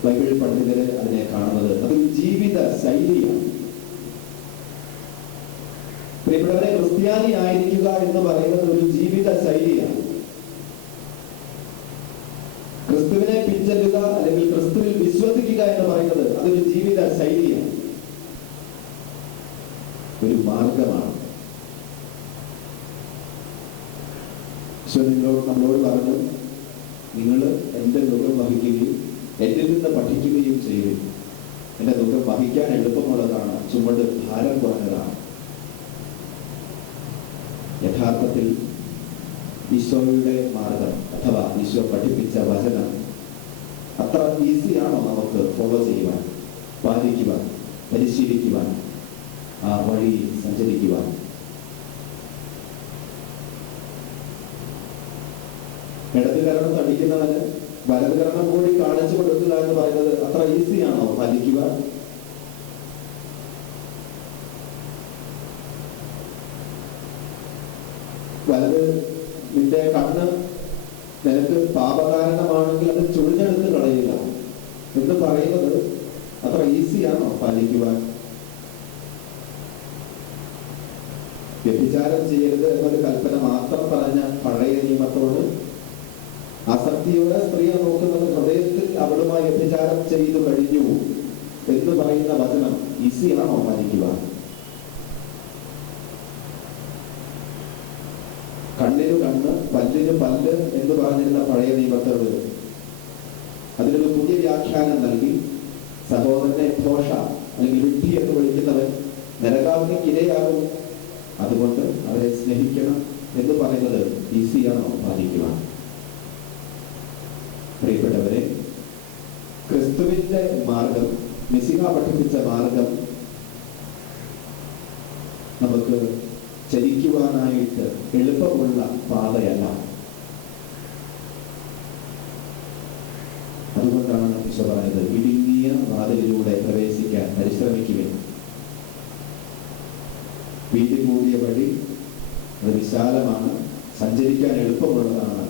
ബൈബിൾ പണ്ഡിതര് അതിനെ കാണുന്നത് അതൊരു ജീവിത ശൈലിയാണ്. പ്രിയപ്പെട്ടവരെ, ക്രിസ്ത്യാനി ആയിരിക്കുക എന്ന് പറയുന്നത് ഒരു ജീവിത ശൈലിയാണ്. ക്രിസ്തുവിനെ പിൻചെല്ലുക അല്ലെങ്കിൽ ക്രിസ്തുവിൽ വിശ്വസിക്കുക എന്ന് പറയുന്നത് അതൊരു ജീവിത ശൈലിയാണ്, ഒരു മാർഗമാണ്. നമ്മളോട് പറഞ്ഞു, നിങ്ങൾ എൻ്റെ നുകം വഹിക്കുകയും എന്നിൽ നിന്ന് പഠിക്കുകയും ചെയ്തു. എൻ്റെ നുകം വഹിക്കാൻ എളുപ്പമുള്ളതാണ്, ചുമട് ഭാരം കുറഞ്ഞതാണ്. യഥാർത്ഥത്തിൽ ഈശോയുടെ മാർഗം അഥവാ ഈശോ പഠിപ്പിച്ച വചനം അത്ര ഈസിയാണോ നമുക്ക് ഫോളോ ചെയ്യുവാൻ, പാലിക്കുവാൻ, പരിശീലിക്കുവാൻ, ആ വഴി സഞ്ചരിക്കുവാൻ? ഇടതുകരണം തടിക്കുന്നവന് വലതുകരണം കൂടി കാണിച്ചു കൊടുക്കുക എന്ന് പറയുന്നത് അത്ര ഈസിയാണോ പാലിക്കുവാൻ? നിന്റെ കണ്ണ് നിനക്ക് പാപകാരണമാണെങ്കിൽ അത് ചുഴിഞ്ഞെടുത്ത് കളയുക എന്ന് പറയുന്നത് അത്ര ഈസിയാണോ പാലിക്കുവാൻ? വ്യഭിചാരം ചെയ്യരുത് എന്നൊരു കൽപ്പന മാത്രം പറഞ്ഞ പഴയ നിയമത്തോട് ആസക്തിയോടെ സ്ത്രീയെ നോക്കുന്നത് ഹൃദയത്തിൽ അവളുമായി വ്യഭിചാരം ചെയ്തു കഴിഞ്ഞു എന്ന് പറയുന്ന വചനം ഈസിയാണോ പാലിക്കുവാൻ? കണ്ണിനു കണ്ണ്, പല്ലിനു പല്ല് എന്ന് പറഞ്ഞിരുന്ന പഴയ നിയമത്തോട് അതിനൊരു പുതിയ വ്യാഖ്യാനം നൽകി സഹോദരനെ ഘോഷ അല്ലെങ്കിൽ വിഡ്ഢി എന്ന് വിളിക്കുന്നവൻ നരകാഗ്നിക്ക് ഇരയാകും, അതുകൊണ്ട് അവരെ സ്നേഹിക്കണം എന്ന് പറയുന്നത് ഈസിയാണോ പാലിക്കുവാൻ? പ്രിയപ്പെട്ടവരെ, ക്രിസ്തുവിന്റെ മാർഗം, മിശിഹ പഠിപ്പിച്ച മാർഗം നമുക്ക് ചരിക്കുവാനായിട്ട് എളുപ്പമുള്ള പാതയല്ല. അതുകൊണ്ടാണ് ഈശോ പറഞ്ഞത്, ഇടുങ്ങിയ വാതിലിലൂടെ പ്രവേശിക്കാൻ പരിശ്രമിക്കുവിൻ. വീതി കൂടിയ വഴി അത് വിശാലമാണ്, സഞ്ചരിക്കാൻ എളുപ്പമുള്ളതാണ്.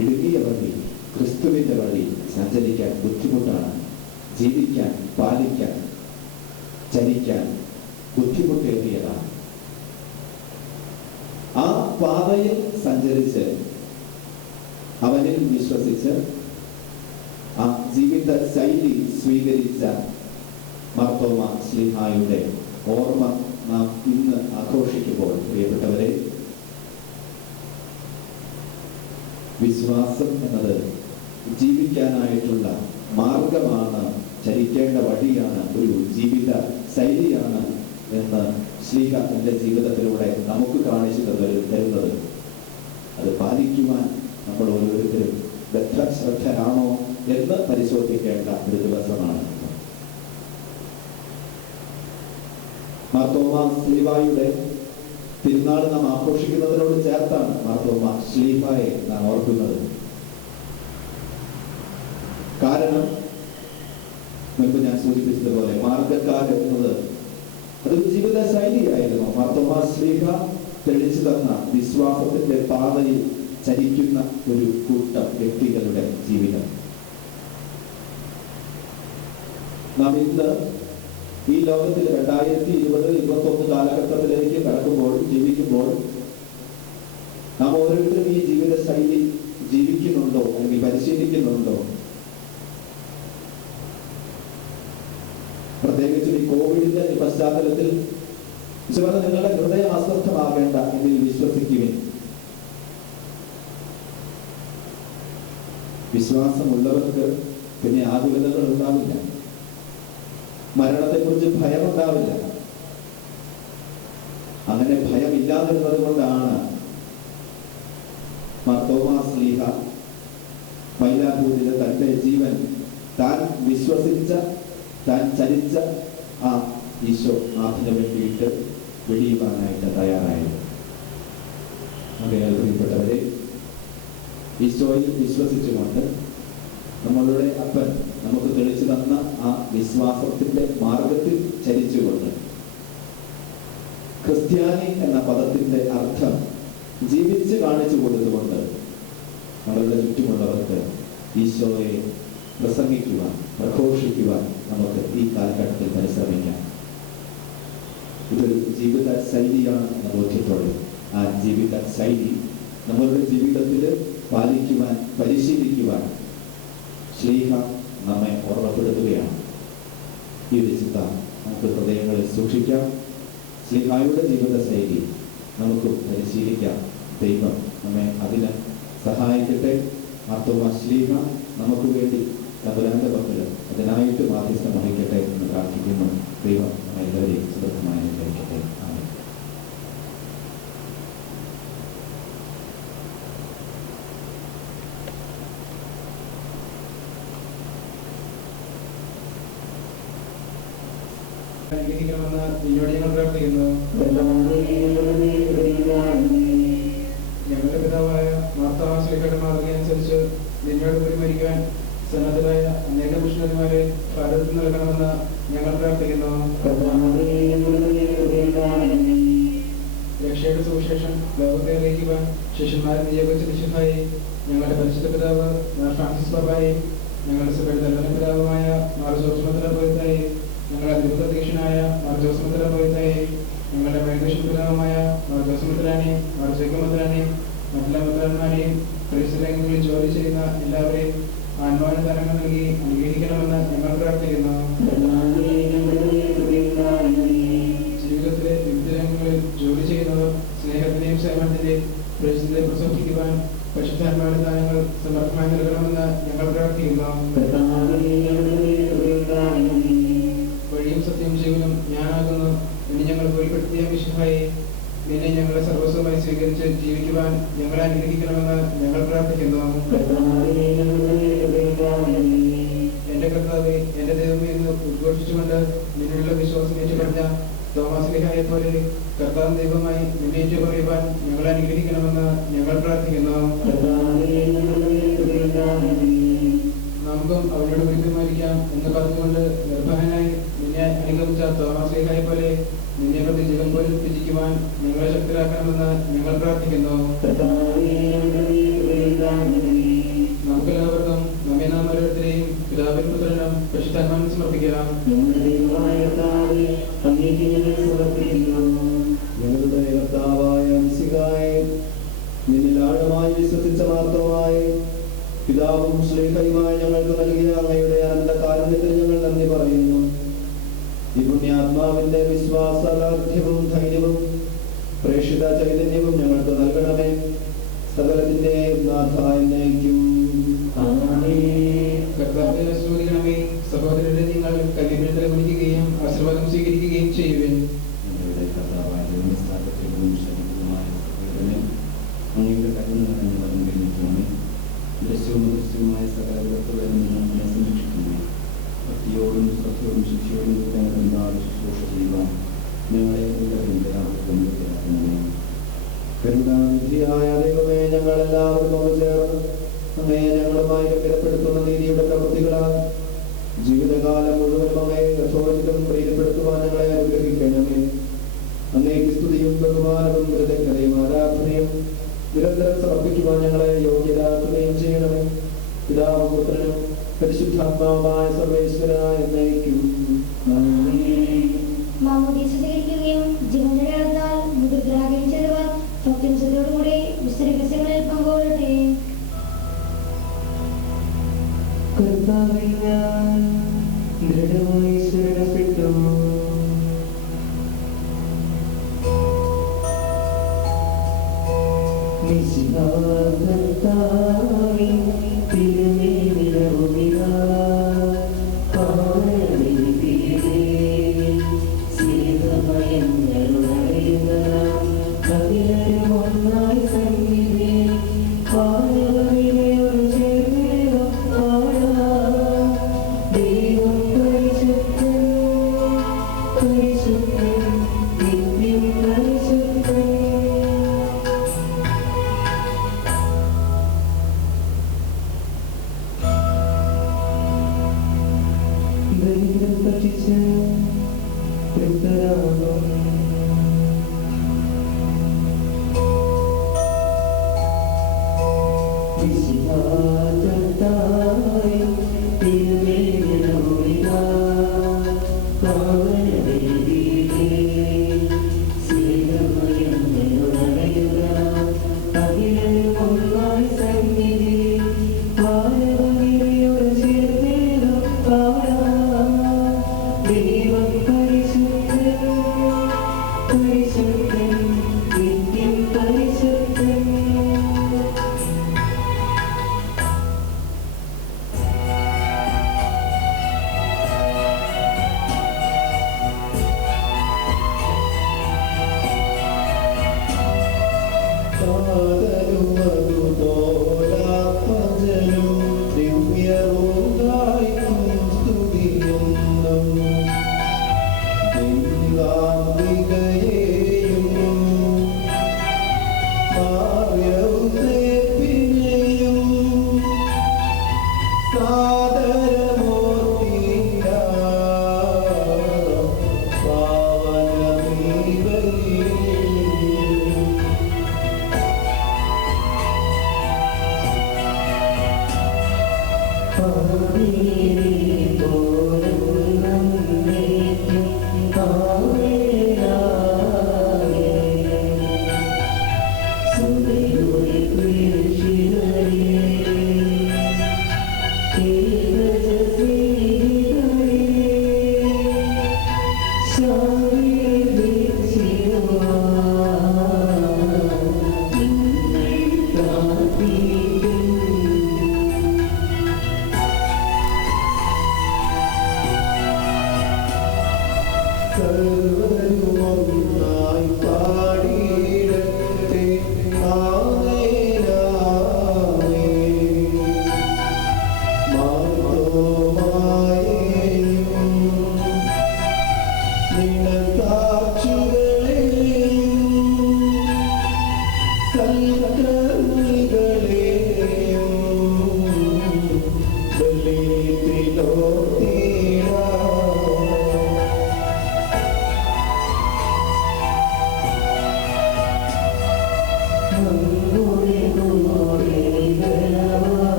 ഇടുങ്ങിയ വഴി, ക്രിസ്തുവിന്റെ വഴി സഞ്ചരിക്കാൻ ബുദ്ധിമുട്ടാണ്, ജീവിക്കാൻ, പാലിക്കാൻ, ചരിക്കാൻ ബുദ്ധിമുട്ടേറിയതാണ്. ആ പാതയിൽ സഞ്ചരിച്ച് അവനിൽ വിശ്വസിച്ച് ആ ജീവിത ശൈലി സ്വീകരിച്ച മാർത്തോമ ശ്ലീഹായുടെ ഓർമ്മ നാം ഇന്ന് ആഘോഷിക്കുമ്പോൾ, പ്രിയപ്പെട്ടവരെ, വിശ്വാസം എന്നത് ജീവിക്കാനായിട്ടുള്ള മാർഗമാണ്, ചരിക്കേണ്ട വഴിയാണ്, ഒരു ജീവിത ശൈലിയാണ് എന്ന് ശ്ലീഹ തന്റെ ജീവിതത്തിലൂടെ നമുക്ക് കാണിച്ചു തരുന്നത്. അത് പാലിക്കുവാൻ നമ്മൾ ഓരോരുത്തരും ബദ്ധശ്രദ്ധരാണോ എന്ന് പരിശോധിക്കേണ്ട ഒരു ദിവസമാണ്. മാർത്തോമ ശ്ലീഹായുടെ തിരുനാൾ നാം ആഘോഷിക്കുന്നതിനോട് ചേർത്താണ് മാർത്തോമ ശ്ലീഹായെ നാം ഓർക്കുന്നത്. കാരണം മുൻപ് ഞാൻ സൂചിപ്പിച്ചതുപോലെ മാർഗക്കാർ എന്നത് അതൊരു ജീവിത ശൈലിയായിരുന്നു. മാർത്തോമ ശ്ലീഹ തെളിച്ചു തന്ന വിശ്വാസത്തിന്റെ പാതയിൽ ചരിക്കുന്ന ഒരു കൂട്ടം വ്യക്തികളുടെ ജീവിതം. നാം ഇന്ന് ഈ ലോകത്തിൽ 2020-21 കാലഘട്ടത്തിലേക്ക് കടക്കുമ്പോൾ ജീവിക്കുമ്പോൾ നാം ഓരോരുത്തരും ഈ ജീവിത ശൈലി ജീവിക്കുന്നുണ്ടോ അല്ലെങ്കിൽ പരിശീലിക്കുന്നുണ്ടോ? പ്രത്യേകിച്ച് ഈ കോവിഡിന്റെ പശ്ചാത്തലത്തിൽ നിങ്ങളുടെ ഹൃദയം അസ്വസ്ഥമാകേണ്ട, ഇതിൽ വിശ്വസിക്കുവിൻ. വിശ്വാസമുള്ളവർക്ക് പിന്നെ ആകുലതകൾ ഉണ്ടാവില്ല, മരണത്തെക്കുറിച്ച് ഭയമുണ്ടാവില്ല. അങ്ങനെ ഭയമില്ലാതിരുന്നത് കൊണ്ടാണ് മാർത്തോമാ ശ്ലീഹ മൈലാപൂരിലെ തന്റെ ജീവൻ താൻ വിശ്വസിച്ച, താൻ ചരിച്ച ആ ഈശോ നാഥന് വേണ്ടിയിട്ട് വെടിയുവാനായിട്ട് തയ്യാറായത്. അതേപോലെ പ്രിയപ്പെട്ടവരെ, ഈശോയിൽ വിശ്വസിച്ചുകൊണ്ട് നമ്മളുടെ അപ്പൻ നമുക്ക് തെളിച്ചു തന്ന ആ വിശ്വാസത്തിന്റെ മാർഗത്തിൽ ചരിച്ചുകൊണ്ട് ക്രിസ്ത്യാനി എന്ന പദത്തിന്റെ അർത്ഥം ജീവിച്ച് കാണിച്ചു കൊടുത്തുകൊണ്ട് നമ്മളുടെ ചുറ്റുമുള്ളവർക്ക് ഈശോയെ പ്രസംഗിക്കുവാൻ, പ്രഘോഷിക്കുവാൻ നമുക്ക് ഈ കാലഘട്ടത്തിൽ പരിശ്രമിക്കാം. ഇതൊരു ജീവിത ശൈലിയാണ് എന്ന ബോധ്യത്തോടെ ആ ജീവിത ശൈലി നമ്മളുടെ ജീവിതത്തിൽ പാലിക്കുവാൻ, പരിശീലിക്കുവാൻ ശ്ലീഹ നമ്മെ ഓർമ്മപ്പെടുത്തുകയാണ്. ഈ ഒരു ചിന്ത നമുക്ക് ഹൃദയങ്ങളിൽ സൂക്ഷിക്കാം. ശ്ലീഹായുടെ ജീവിത ശൈലി നമുക്ക് പരിശീലിക്കാം. ദൈവം നമ്മെ അതിന് സഹായിക്കട്ടെ. മാർത്തോമാ ശ്ലീഹ നമുക്ക് വേണ്ടി തമ്പുരാന്റെ പക്കൽ അതിനായിട്ട് മാധ്യസ്ഥം വഹിക്കട്ടെ എന്ന് പ്രാർത്ഥിക്കുന്നു. ദൈവം നമ്മെല്ലാവരെയും സുദൃഢമായി അനുഗ്രഹിക്കട്ടെ. ആമേൻ. അനുഗ്രഹിക്കണമെന്ന് നിന്നോട് ഞങ്ങൾ പ്രാർത്ഥിക്കുന്നു. ഞങ്ങളുടെ പിതാവായ മാർത്തോമാ ശ്ലീഹയുടെ മാതൃകയനുസരിച്ച് നിന്നോട് പരിമരിക്കുവാൻ സന്നദ്ധരായ അനേക മിഷണറിമാരെ ഭാരതത്തിൽ നൽകണമെന്ന് ഞങ്ങൾ പ്രാർത്ഥിക്കുന്നു. രക്ഷയുടെ സുവിശേഷം ലോകത്തെ അറിയിക്കുവാൻ ശിഷ്യന്മാരെ നിയോഗിച്ച വിശുദ്ധായി ഞങ്ങളുടെ പരിശുദ്ധ പിതാവ് ഫ്രാൻസിസ് പാപ്പായി, ഞങ്ങളുടെ സഭയുടെ തലവന പിതാവുമായ മാർ ജോസ് മെത്രാപ്പോലീത്തായി, ഞങ്ങളുടെ അധ്യക്ഷനായ മാർ ജോസ് മെത്രാപ്പോലീത്തായി, ഞങ്ങളുടെ മേൽവിഷൻ പിതാവുമായ മാർ ജോസ് മെത്രാനി, മാർ ജേക്കബ് മെത്രാനി, മറ്റെല്ലാ മെത്രാന്മാരെയും പരിസരങ്ങളിൽ ജോലി ചെയ്യുന്ന എല്ലാവരെയും ആത്മാവിന് തരങ്ങൾ നൽകി അനുഗ്രഹിക്കണമെന്ന് ഞങ്ങൾ പ്രാർത്ഥിക്കുന്നു. ജീവിതത്തിലെ വിവിധ രംഗങ്ങളിൽ ജോലി ചെയ്യുന്നവർ സ്നേഹത്തിന്റെയും സേവനത്തിന്റെയും പ്രശ്നത്തെ പ്രസംഗിക്കുവാൻ പരിശുദ്ധാത്മാവിന്റെ ദാനങ്ങൾ സമർത്ഥമായി നൽകണമെന്ന് ഞങ്ങൾ പ്രാർത്ഥിക്കുന്നു. വഴിയും സത്യം ജീവനും ഞാനാകുന്നു എന്ന് ഞങ്ങൾ വെളിപ്പെടുത്തിയ വിശുദ്ധായി നിന്നെ ഞങ്ങളെ സർവസ്വമായി സ്വീകരിച്ച് ജീവിക്കുവാൻ ഞങ്ങളെ അനുഗ്രഹിക്കണമെന്ന് ഞങ്ങൾ പ്രാർത്ഥിക്കുന്നു. എന്റെ കർത്താവേ, എന്റെ ദൈവമേ എന്ന് ഉദ്ഘോഷിച്ചുകൊണ്ട് നിന്നിലുള്ള വിശ്വാസം ഏറ്റുപറഞ്ഞ തോമാസ് ശ്ലീഹായെ പോലെ കർത്താവ് ദൈവമായി നിന്നെ ഏറ്റുപറയുവാൻ ഞങ്ങളെ അനുഗ്രഹിക്കണമെന്ന് ഞങ്ങൾ പ്രാർത്ഥിക്കുന്നു. നമുക്കും അവനോട് വിരുദ്ധമായിരിക്കാം എന്ന് പറഞ്ഞുകൊണ്ട് നിർഭയനായി നിന്നെ അനുഗമിച്ച തോമാസ് ശ്ലീഹായെ പോലെ നിന്നെ പ്രതി ജീവൻ പോലും ത്യജിക്കുവാൻ ഞങ്ങളെ ശക്തരാക്കണമെന്ന് ഞങ്ങൾ പ്രാർത്ഥിക്കുന്നു. നമുക്കെല്ലാവർക്കും നമ്മെ നാം ഓരോരുത്തരെയും പിതാവിനും പുത്രനും പരിശുദ്ധാത്മാവിനും സമർപ്പിക്കാം. ഞങ്ങളുടെ കർത്താവായ മിശിഹായേ, നിന്നിൽ ആഴമായി വിശ്വസിച്ച മാർത്തോമായി പിതാവും ശ്ലീഹയുമായി ഞങ്ങൾക്ക് നൽകിയ അങ്ങയുടെ അനന്ത കാരുണ്യത്തിൽ ഞങ്ങൾ നന്ദി പറയുന്നു. ഈ പുണ്യാത്മാവിന്റെ വിശ്വാസാർഢ്യവും ധൈര്യവും പ്രേക്ഷിത ചൈതന്യവും ഞങ്ങൾക്ക് നൽകണമേ. സകലത്തിന്റെ നാഥായനേക്കും കർത്താവിനെ സ്തുതിക്കണമേ. സഹോദരരെ, നിങ്ങൾ കൈവീഴ്ത്തൽ കുനിക്കുകയും ആശീർവാദം സ്വീകരിക്കുകയും ചെയ്യുവിൻ. ഞങ്ങളുടെ കർത്താവായ ദൈവസ്ഥാപത്യവും ശരീരവുമായ അങ്ങയുടെ കരുണ നിർമ്മിക്കണമേ. ദൃശ്യവും ദൃശ്യവുമായ സകല വിധത്തുകളിൽ നിങ്ങൾ നമ്മെ സംരക്ഷിക്കണമേ. ഭക്തിയോടും ശ്രദ്ധയോടും ശിക്ഷയോടും ഒരുപാട് ശുശ്രൂഷ ചെയ്യുവാൻ ഞങ്ങളെ കൊണ്ടുവരാക്കണമേ. കരുണാനിധിയായ ദൈവമേ, ഞങ്ങളെല്ലാവരും ഒന്ന് ചേർന്ന് അങ്ങയെ ഞങ്ങളുമായി ബലപ്പെടുത്തുന്ന നീതിയുടെ പ്രവൃത്തികളാൽ ജീവിതകാലം മുഴുവനും അങ്ങയെ യഥോചിതം പ്രീതിപ്പെടുത്തുവാൻ ഞങ്ങളെ അനുഗ്രഹിക്കണമേ. അങ്ങേക്ക് സ്തുതി പുകഴ്ചയും ബഹുമാനവും കൃതജ്ഞതയും ആരാധനയും നിരന്തരം സമർപ്പിക്കുവാൻ ഞങ്ങളെ യോഗ്യരാക്കുകയും ചെയ്യണമേ. പിതാവും പുത്രനും പരിശുദ്ധാത്മാവുമായ സർവേശ്വരായ എന്നേക്കും മാമോദീസ സ്വീകരിക്കുകയും ജീവനടയാളത്താൽ മുദ്രരാകുകയും ചെയ്തവർ ഭക്തിയോടുകൂടി വിസ്തരഹസ്യങ്ങളിൽ പങ്കുകൊള്ളട്ടെ. കർത്താവേ, ഞാൻ ദൃഢമായി ശരണപ്പെട്ടു. കർത്താവേ, തിരുമേനിലൊന്നിനാൽ പാവനീതിയിലേ സ്നേഹഭയങ്ങളുടയുന്നതാം കവിരൊന്നായി സന്നിധിയിൽ പാവനവിനെയൊരു ചേർന്നേകം പാടാം. ദൈവം പരിശുദ്ധൻ, പരിശുദ്ധൻ, നിത്യം പരിശുദ്ധൻ. ദരിദ്രം ഭക്ഷിച്ച് തൃപ്തരാകും. വിശുദ്ധാത്മാവേ, തിരുമേനിലൊന്നിനാൽ പാവനവേദിയിലേ സ്നേഹഭയങ്ങളുടയുന്നതാം അഖിലൊന്നായി സന്നിധിയിൽ പാവനവിനെയൊരു ചേർന്നേകം പാടാം. ദൈവം പരിശുദ്ധൻ, പരിശുദ്ധൻ, നിത്യം പരിശുദ്ധൻ. കാതലുമതുപോലാത്മജനും ദിവ്യരൂപായിക്കും സ്തുതിയുന്നും ദൈവാംബികയെയും മാർയൗസേപ്പിനെയും സാദരമൂർത്തിയാം പാവനമീ ബലിയിൽ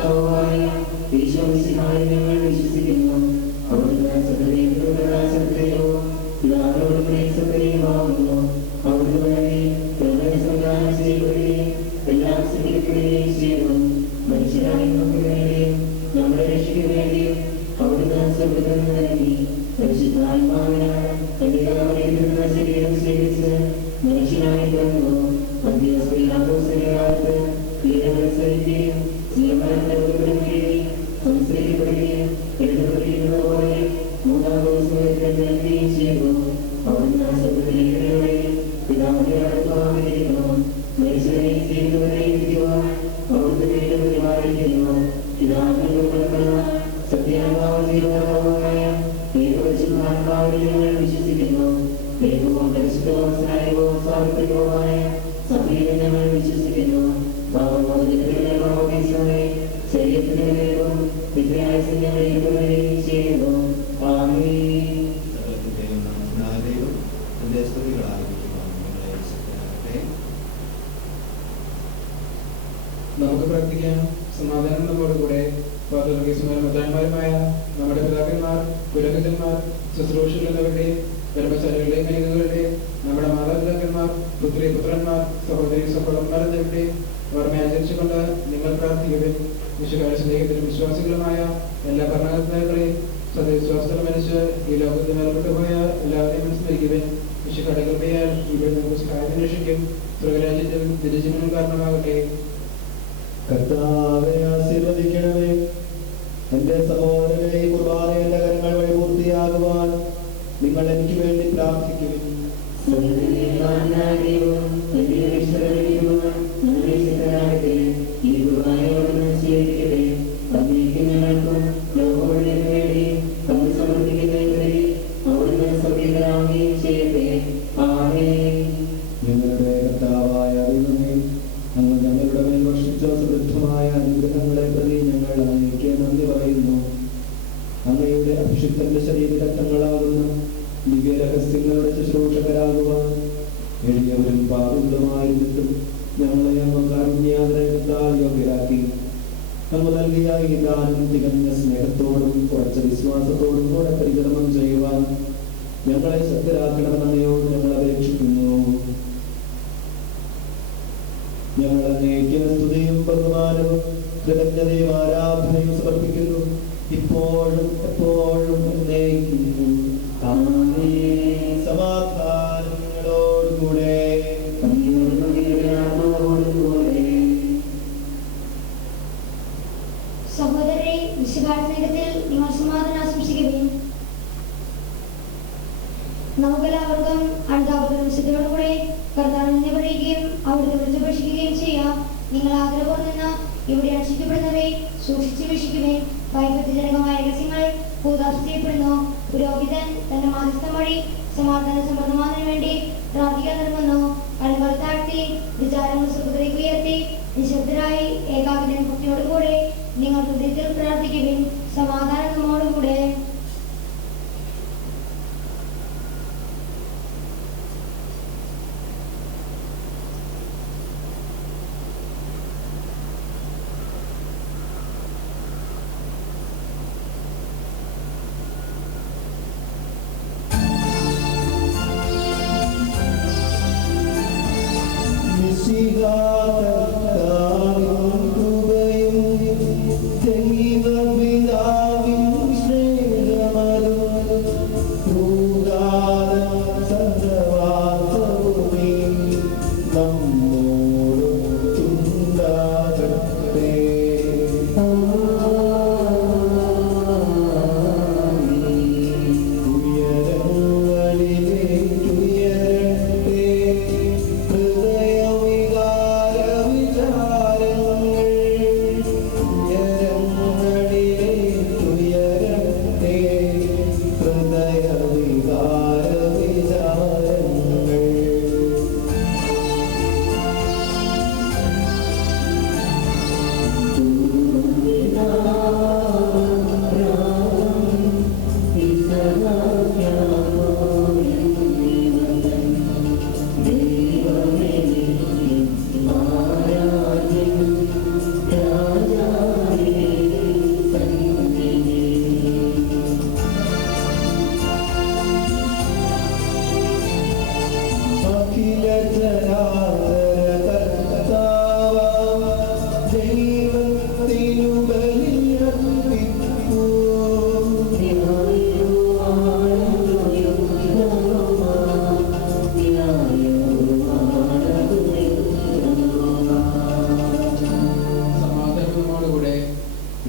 കർത്താവായ ഈശോ മിശിഹായെ ഞങ്ങൾ വിശ്വസിക്കുന്നു. അവിടുന്ന് സകലതയുടെ സത്യവും പിതാവിനോട് സത്യവുമാകുന്നു. അവിടുന്ന് വഴി ഞങ്ങളെ സംവിധാനം ചെയ്യപ്പെടുകയും എല്ലാം സ്വീകരിക്കുകയും ചെയ്തു. മനുഷ്യരായി നമുക്ക് വേണ്ടിയും നമ്മളെ രക്ഷിക്കാൻ വേണ്ടിയും അവിടുന്ന് സ്വർഗ്ഗത്തിൽ നിന്ന് നൽകി പരിശുദ്ധാത്മാവിനാൽ ശരീരം സ്വീകരിച്ച് മനുഷ്യനായി പിറന്നു. കാലത്ത് പീഡകൾ സഹിക്കുകയും ജീവനപ്പെടുകയും സംസ്കരിക്കപ്പെടുകയും എഴുതപ്പെട്ടിരിക്കുന്നത് പോലെ മൂന്നാം ദിവസം നൽകുകയും ചെയ്തു. അവിടുന്ന് സ്വർഗ്ഗത്തിലെ പിതാവിന്റെ അടുത്തായിരിക്കുന്നു. മനുഷ്യരെ ജീവിതവരെയും വിധിക്കുവാൻ അവിടുത്തെ വീണ്ടും പരിപാലിക്കുന്നു. പിതാവിന്റെ സത്യാത്മാവായ ഏകപരിശുദ്ധാത്മാവിൽ ഞങ്ങൾ വിശ്വസിക്കുന്നു. ദൈവവും പരിശുദ്ധവും സ്നേഹവും സാർവത്രികവുമായ സഭയിൽ ഞങ്ങൾ വിശ്വസിക്കുന്നു. ശരീരത്തിന്റെ ദൈവം വിദ്യാഭ്യാസം ഞങ്ങൾ ഇരുവരെയും ചെയ്യുന്നു. ആമേൻ. നമുക്ക് പ്രാർത്ഥിക്കാം. സമാധാനം നമ്മോട് കൂടെ. മത്താന്മാരുമായ നമ്മുടെ പിതാക്കന്മാർ, പുരോഹിതന്മാർ, ശുശ്രൂഷകൾ എന്നിവരുടെയും ധർമ്മശാലകളുടെയും കനികകളുടെയും നമ്മുടെ മാതാപിതാക്കന്മാർ, പുത്രന്മാർ, സഹോദരി സഹോദരന്മാർ എന്നിവരുടെയും ഓർമ്മ ആചരിച്ചുകൊണ്ട് നിങ്ങൾ പ്രാർത്ഥിക്കുകയും വിശുദ്ധ സ്നേഹത്തിലും വിശ്വാസികളുമായ എല്ലാ ഭരണകർത്താക്കളെയും സത്യവിശ്വാസത്തിൽ മരിച്ച് ഈ ലോകത്ത് മേൽപ്പെട്ടു പോയ എല്ലാവരെയും അനുസ്മരിക്കുകയും വിശുദ്ധ കൃപയാൽ ഇവിടെ നമുക്ക് സഹായം രക്ഷിക്കും സ്വർഗരാജ്യത്തിൽ ദിനജീവനം കാരണമാകട്ടെ. കർത്താവെ ആശീർവദിക്കണമേ. എന്റെ സഹോദരനെ ഈ കുർബാന എന്റെ കരങ്ങൾ വഴി പൂർത്തിയാകുവാൻ നിങ്ങൾ എനിക്ക് വേണ്ടി പ്രാർത്ഥിക്കുവിൻ. ഞങ്ങളുടെ കർത്താവായ ദൈവമേ, അങ്ങ് ഞങ്ങളുടെ മേൽ വർഷിച്ച സമൃദ്ധമായ അനുഗ്രഹങ്ങളെ പ്രതി ഞങ്ങൾ അങ്ങേക്ക് നന്ദി പറയുന്നു. അങ്ങയുടെ അഭിഷിക്തന്റെ ശരീരരക്തങ്ങളാകുന്ന ദിവ്യരഹസ്യങ്ങളുടെ ശുശ്രൂഷകരാകുവാൻ എളിയവരും പാപികളുമായിരുന്നിട്ടും ഞങ്ങളെ അങ്ങ് കാരുണ്യാഗ്രഹത്താൽ യോഗ്യരാക്കി. അങ്ങ് നൽകിയ ഈ ദാനം തികഞ്ഞ സ്നേഹത്തോടും ഉറച്ച വിശ്വാസത്തോടും കൂടെ പരികർമ്മം ചെയ്യുവാൻ ഞങ്ങളെ ശക്തരാക്കണമെന്നയോട് ഞങ്ങൾ അപേക്ഷിക്കുന്നു. ഞങ്ങൾ അങ്ങേക്ക് സ്തുതിയും ബഹുമാനവും കൃതജ്ഞതയും ആരാധനയും സമർപ്പിക്കുന്നു, ഇപ്പോഴും എപ്പോഴും എന്നേക്കും. സമാധാനം നിങ്ങളോടുകൂടെ. സഹോദരരെ, വിശുദ്ധാത്മത്തിൽ നിങ്ങൾ സമാധാനം ആശംസിക്കുകയും നമുക്കെല്ലാവർക്കും അനുതാപത്തിലും വിശുദ്ധിയോടുകൂടെ കർത്താവിനെ പറയുകയും അവിടുത്തെ വിളിച്ചപേക്ഷിക്കുകയും ചെയ്യാം. നിങ്ങൾ ആഗ്രഹം നിന്ന് ഇവിടെ രക്ഷിക്കപ്പെടുന്നവരെ സൂക്ഷിച്ചു വീക്ഷിക്കുകയും ഭയഭക്തിജനകമായ രഹസ്യങ്ങൾ കൂതാശ ചെയ്യപ്പെടുന്നു. പുരോഹിതൻ തന്റെ മാധ്യസ്ഥം വഴി സമാധാന സമൃദ്ധമാനതിനു വേണ്ടി പ്രാർത്ഥിക്കാൻ തുടങ്ങുന്നു. കണ്ണുകൾ താഴ്ത്തി വിചാരങ്ങൾ സുഖത്തിലേക്ക് ഉയർത്തി നിശബ്ദരായി ഏകാഗ്രത ഭക്തിയോടുകൂടെ നിങ്ങൾ ഹൃദയത്തിൽ പ്രാർത്ഥിക്കുകയും സമാധാനം നമ്മോടുകൂടെ. ും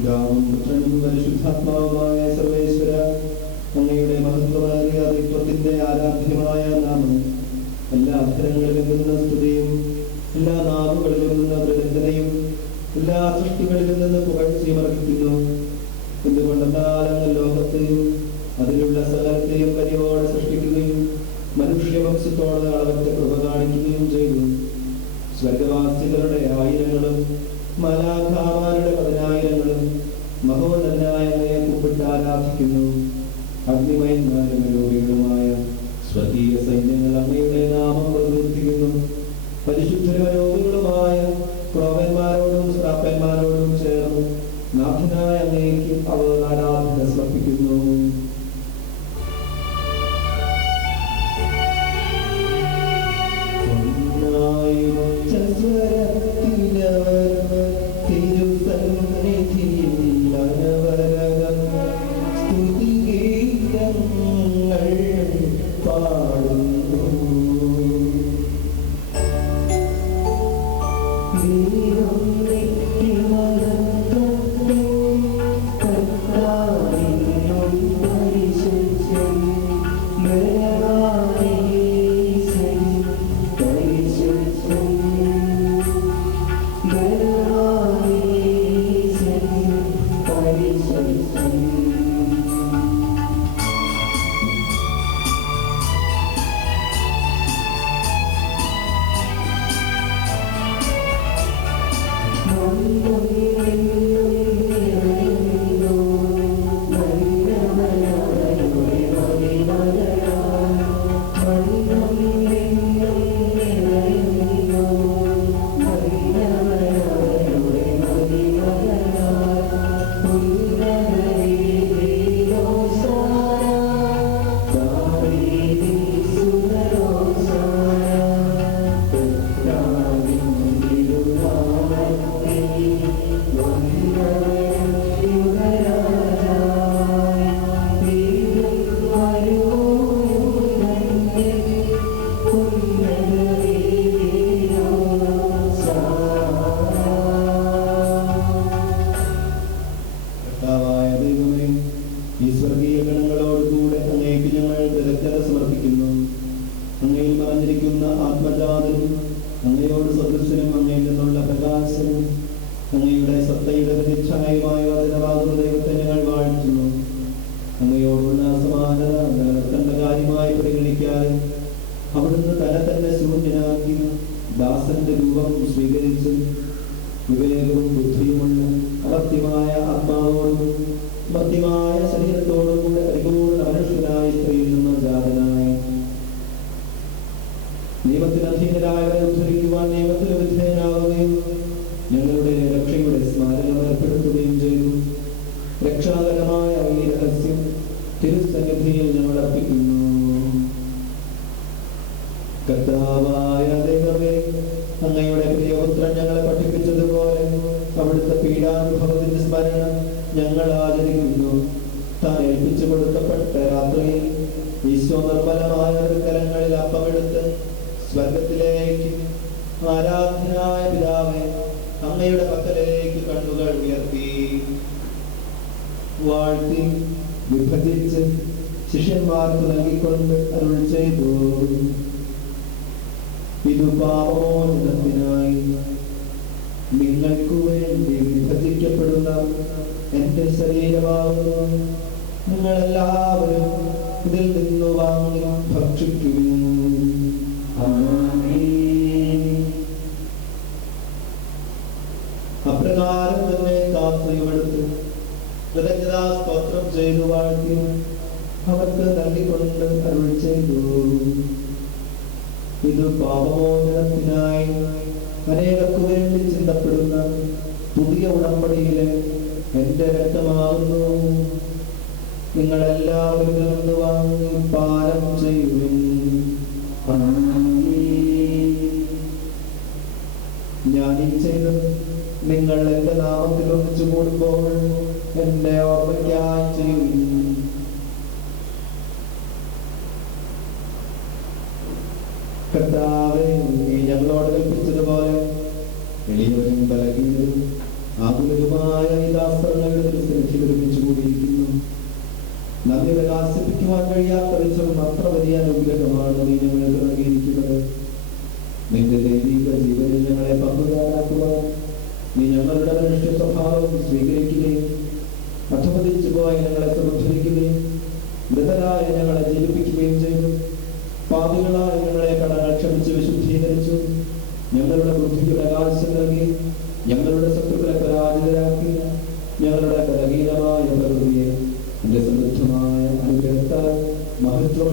പിതാവും പുത്രനും പരിശുദ്ധാത്മാവുമായ സർവേശ്വര, അങ്ങയുടെ മഹത്വമേറിയ ദൈവത്തിന്റെ ആരാധ്യമായ നാമം എല്ലാ അക്ഷരങ്ങളിലും നിന്ന് സ്തുതിയും എല്ലാ നാവുകളിലും നിന്ന് പ്രചോദനയും എല്ലാ സൃഷ്ടികളിലും നിന്ന് പുകഴ്ചയും അർഹിക്കുന്നു. എന്തുകൊണ്ടെന്നാൽ അങ്ങ് ലോകത്തെയും അതിലുള്ള സകലത്തെയും കനിവോടെ സൃഷ്ടിക്കുകയും മനുഷ്യവംശത്തോട് അളവറ്റ കൃപ കാണിക്കുകയും ചെയ്തു. സ്വർഗവാസികളുടെ ആയിരങ്ങളും മലാഖാമാരുടെ 10,000ങ്ങളും മഹോന്നതനായ അങ്ങയെ കുമ്പിട്ട് ആരാധിക്കുന്നു. അഗ്നിമയന്മാരും രോഗികളുമായ സ്വർഗീയ സൈന്യങ്ങൾ അങ്ങയുടെ നാമം പ്രകീർത്തിക്കുന്നു. പരിശുദ്ധരും രോഗികളുമായ ക്രോവന്മാരോടും ശ്രാപ്പന്മാരോടും ചേർന്ന് നാഥനായ അങ്ങേക്ക് അവർ ആരാധന സമർപ്പിക്കുന്നു. കർത്താവേ, നീ ഞങ്ങളോട് കൽപ്പിച്ചതുപോലെ എളിയവരും ബലഹീനരും ആകുലരുമായ ഈ ദാസങ്ങളുടെ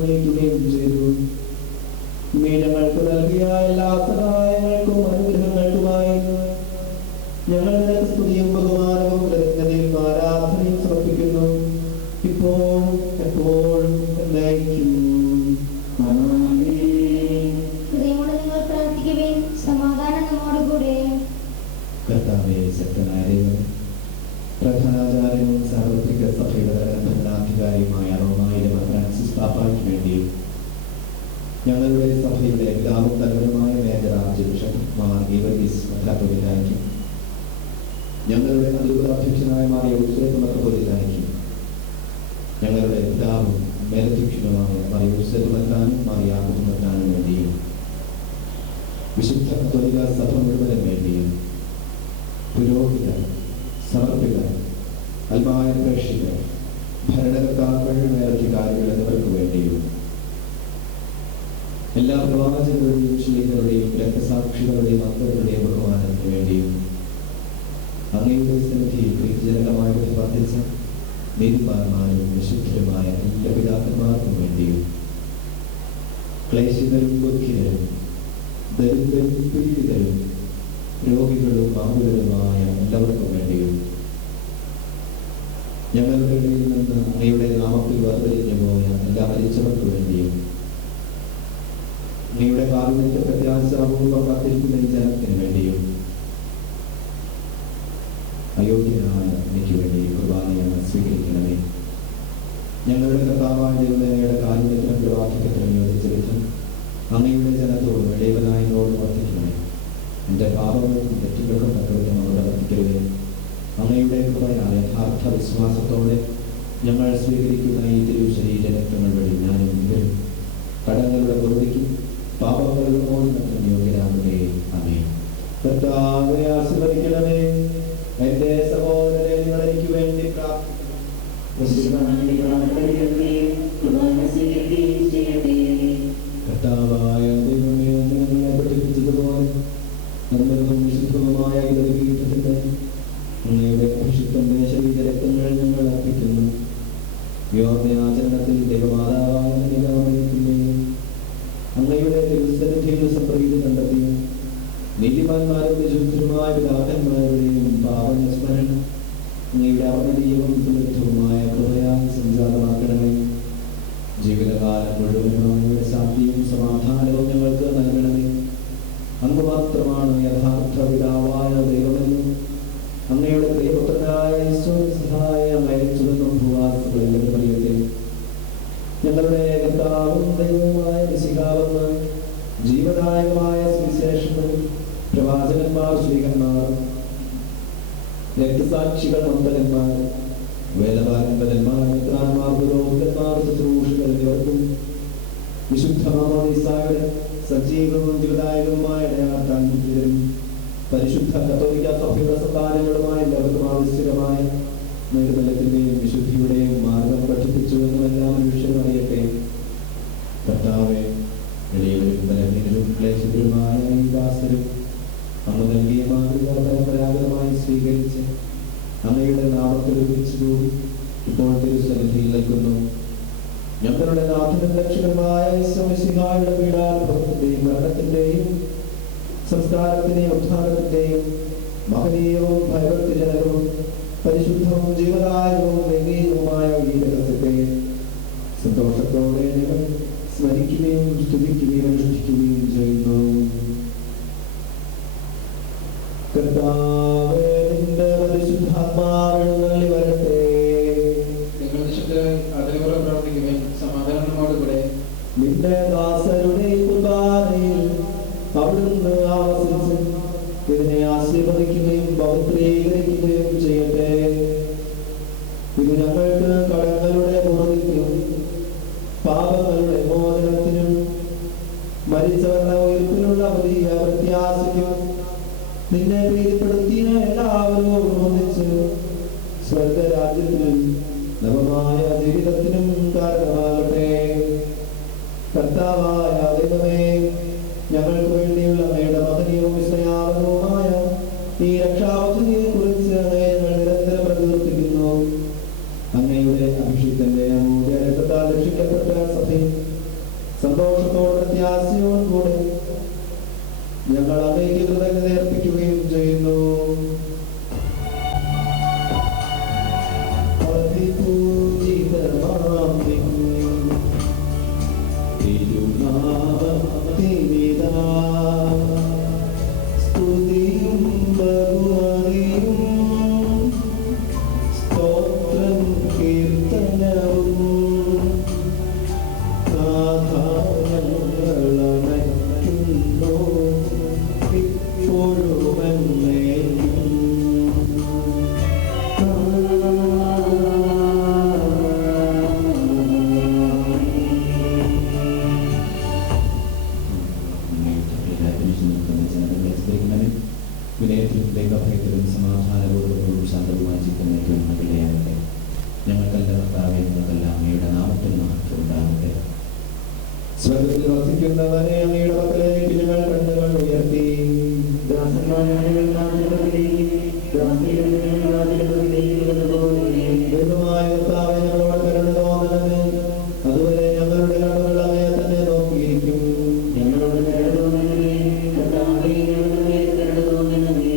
അറിയിക്കുകയും ചെയ്തു. നീ ഞങ്ങൾക്ക് നൽകിയ എല്ലാ സഹായങ്ങൾക്കും അനുഗ്രഹങ്ങൾക്കുമായി ഞങ്ങൾ നിനക്ക് സ്തുതിയും ബഹുമാനവും കൃതജ്ഞതയും ആരാധനയും സമർപ്പിക്കുന്നു, ഇപ്പോൾ എപ്പോഴും എന്നേക്കും. ഹൃദയമോടെ നിങ്ങൾ പ്രാർത്ഥിക്കുവിൻ. സമാധാനം നമ്മോടുകൂടെ. കർത്താവേ, ശക്തനായ ദൈവമേ, പ്രധാനാചാര്യനും സാർവത്രിക സഭയുടെ ഭരണാധികാരിയുമായ റോമായിലെ ഫ്രാൻസിസ് പാപ്പായ്ക്ക് വേണ്ടിയും ഞങ്ങളുടെ സഭയുടെ പിതാവും തലവനുമായ major archbishop Mar Geevarghese മെത്രാപ്പൊലീത്തായ്ക്കും ഞങ്ങളുടെ അതിരൂപതാധ്യക്ഷനായ മാർ യൂസേപ്പ് മെത്രാപ്പൊലീത്തായ്ക്കും ഞങ്ങളുടെ പിതാവും മേലധ്യക്ഷനുമായ മാർ യൂസേപ്പ് മെത്രാനും മാർ യാക്കോബ് മെത്രാനും വേണ്ടിയും വിശുദ്ധ കത്തോലിക്ക സഭ മുഴുവനും വേണ്ടിയും പുരോഹിതർ, സമർപ്പിതർ, അൽമായ പ്രേക്ഷിതർ, ഭരണകർത്താക്കൾ, മേലധികാരികൾ എന്നിവർക്ക് വേണ്ടിയും എല്ലാ പ്രവാചകരുടെയും ശ്ലീഹരുടെയും രക്തസാക്ഷികളുടെയും അന്തരുടെയും ബഹുമാനത്തിന് വേണ്ടിയും അങ്ങയുടെ സന്നിധിയിൽ പ്രീതിജനകമായി വർദ്ധിച്ച നീതിമാന്മാരും വിശുദ്ധരുമായ എല്ലാ പിതാക്കന്മാർക്കും വേണ്ടിയും ക്ലേശിതരും ദുഃഖിതരും ദരിദ്രരും പീഡിതരും രോഗികളും ആകുലരുമായ എല്ലാവർക്കും വേണ്ടിയും ഞങ്ങളുടെ ഇടയിൽ നിന്ന് അങ്ങയുടെ നാമത്തിൽ വേർതിരിഞ്ഞു പോയ എല്ലാ മരിച്ചവർക്ക് വേണ്ടിയും അങ്ങയുടെ കാരുണ്യത്തെ പ്രത്യാശാപൂർവ്വം കാത്തിരിക്കുന്ന ഈ ജനത്തിന് വേണ്ടിയും അയോഗ്യനായ എനിക്ക് വേണ്ടി കുർബാനയാണ് സ്വീകരിക്കണമേ. ഞങ്ങളുടെ കർത്താവായ ദൈവമേയുടെ കാരുണ്യത്തിനും പ്രവാഹിക്കത്തിനും യോജിച്ച വിധം അങ്ങയുടെ ജനത്തോടും ഇടയവനായോടും വർദ്ധിക്കണമേ. എൻ്റെ പാപങ്ങൾക്കും തെറ്റുകൾക്കും തക്കവിധം അവിടെ വർദ്ധിക്കരുതേ. അങ്ങയുടെ കൃപയാൽ യഥാർത്ഥ വിശ്വാസത്തോടെ ഞങ്ങൾ സ്വീകരിക്കുന്ന ഈ തിരുശരീര രക്തങ്ങൾ വഴി ഞാനും ഇവരും കടങ്ങളുടെ പൊറുതിക്കും പാപങ്ങളുടെ മോചനത്തിനും യോഗ്യരാകട്ടെ. ആമേൻ. കർത്താവേ, ആശീർവദിക്കണമേ. എന്റെ സഹോദരരെ, നിങ്ങൾ എനിക്ക് വേണ്ടി കർത്താവായ ദൈവമേ, ഞങ്ങളെ പഠിപ്പിച്ചതുപോലെ നിർമ്മലവും വിശുദ്ധവുമായ ബലിപീഠത്തിന്റെ അങ്ങയുടെ അഭിഷിക്തന്റെ ശരീരരക്തങ്ങൾ ഞങ്ങൾ അർപ്പിക്കുന്നു. യോഗ്യാചരണത്തിൽ ദൈവമാതാവായ അങ്ങയുടെ തിരുസന്നിധിയിൽ സംപ്രീതി കണ്ടെത്തി നീതിമാന്മാരും വിശുദ്ധരുമായ പിതാക്കന്മാരുടെയും പാവനസ്മരണം അങ്ങയുടെ അവർണീയവും സമൃദ്ധവുമായ കൃപയാൽ സംജാതമാക്കണമേ. ജീവിതകാലം മുഴുവനുമായ ശാന്തിയും സമാധാനവും ഞങ്ങൾക്ക് നൽകണമേ. അങ്ങ് മാത്രമാണ് യഥാർത്ഥ പിതാവായ ദൈവമെന്നും അങ്ങയുടെ പ്രിയപുത്രനായ സഹായം അയച്ചുവെന്നും ഭൂവാസികളിൽ പറയട്ടെ. ഞങ്ങളുടെ കർത്താവും ദൈവവുമായ മിശിഹാവെന്ന് ജീവദായകമായ സുവിശേഷങ്ങളും പ്രവാചകന്മാർ, ശ്രീകന്മാർ, രക്തസാക്ഷികൾ, മന്ദന്മാർ, വേദപാരമ്പരന്മാർ, മിത്രാന്മാർ, പുരോഹിതന്മാർ, ശുശ്രൂഷകർ എന്നിവർക്കും വിശുദ്ധ മാമോദീസായുടെ സജീവവും ജീവദായകവുമായ താല്പര്യരും പരിശുദ്ധ കത്തോലിക്ക സഭയുടെ സന്താനങ്ങളുമായ എല്ലാവർക്കും ആവശ്യകമായ നൈർമല്യത്തിന്റെയും വിശുദ്ധിയുടെയും മാർഗം പഠിപ്പിച്ചു എന്നും എല്ലാ മനുഷ്യരും അറിയട്ടെ. കർത്താവേ, എളിയവരും ബലഹീനരും ക്ലേശിതരുമായ ഈ ദാസരും അങ്ങ് നൽകിയ മാതൃക പരമ്പരാഗതമായി സ്വീകരിച്ച് അങ്ങയുടെ നാമത്തിൽ ഒരുമിച്ചുകൂടി ഇപ്പോൾ തിരുസന്നിധിയിൽ നിൽക്കുന്നു. ഞങ്ങളുടെ നാഥനും രക്ഷകനുമായ യേശുമിശിഹായുടെ പീഡാനുഭവത്തിന്റെയും മരണത്തിന്റെയും സംസ്കാരത്തിന്റെയും ഉത്ഥാനത്തിന്റെയും മഹനീയവും ഭയഭക്തിജനകവും പരിശുദ്ധവും ജീവദായകവും ദൈവീകവുമായ ഈ രഹസ്യത്തെ സന്തോഷത്തോടെ ഞങ്ങൾ സ്മരിക്കുകയും സ്തുതിക്കുകയും അനുഷ്ഠിക്കുകയും ചെയ്യുന്നു. കർത്താവേ, നിന്റെ പരിശുദ്ധാത്മാവെഴുന്നള്ളി വരട്ടെ. നിങ്ങൾ നിശബ്ദരായി ആദരവോടെ പ്രവർത്തിക്കുവാൻ സമാധാനം നമ്മോടുകൂടെ. നിന്റെ ദാസരുടെ കുർബാനയിൽ അവിടുന്ന് ആവസിച്ച് ഇതിനെ ആശീർവദിക്കുകയും പവിത്രീകരിക്കുകയും ചെയ്യട്ടെ. ഇത് ഞങ്ങൾക്ക് കടങ്ങളുടെ പുറകിലും പാപങ്ങളുടെ മോചനത്തിനും മരിച്ചവരുടെ ഉയർപ്പിനുള്ള വലിയ പ്രത്യാശയ്ക്കും നിന്നെ പ്രീതിപ്പെടുത്തിയ എല്ലാവരും ഒന്നിച്ച് സ്വർഗരാജ്യത്തിനും നവമായ ജീവിതത്തിനും കാരണമാകട്ടെ. കർത്താവായ ദൈവമേ, ഞങ്ങൾക്ക് വേണ്ടിയുള്ള അങ്ങയുടെ മഹനീയവും വിസ്മയാവകവുമായ ഈ രക്ഷാപദ്ധതിയെ കുറിച്ച് അങ്ങയെ ഞങ്ങൾ നിരന്തരം പ്രകീർത്തിക്കുന്നു. അങ്ങയുടെ അഭിഷിക്തന്റെ അമൂല്യ രക്തത്താൽ രക്ഷിക്കപ്പെട്ട സഭയിൽ സ്വർഗത്തിൽ വസിക്കുന്നവനെ അങ്ങയുടെ പക്കലേക്ക് ഞങ്ങൾ കണ്ണുകൾ ഉയർത്തി. ദൈവമായ കർത്താവേ, ഞങ്ങളോട് കരുണ തോന്നണമേ. അതുവരെ ഞങ്ങളുടെ കണ്ണുകൾ അങ്ങയെ തന്നെ നോക്കിയിരിക്കും. ഞങ്ങളോട് കരുണ തോന്നണമേ. കർത്താവേ, ഞങ്ങളുടെ മേൽ കരുണ തോന്നണമേ.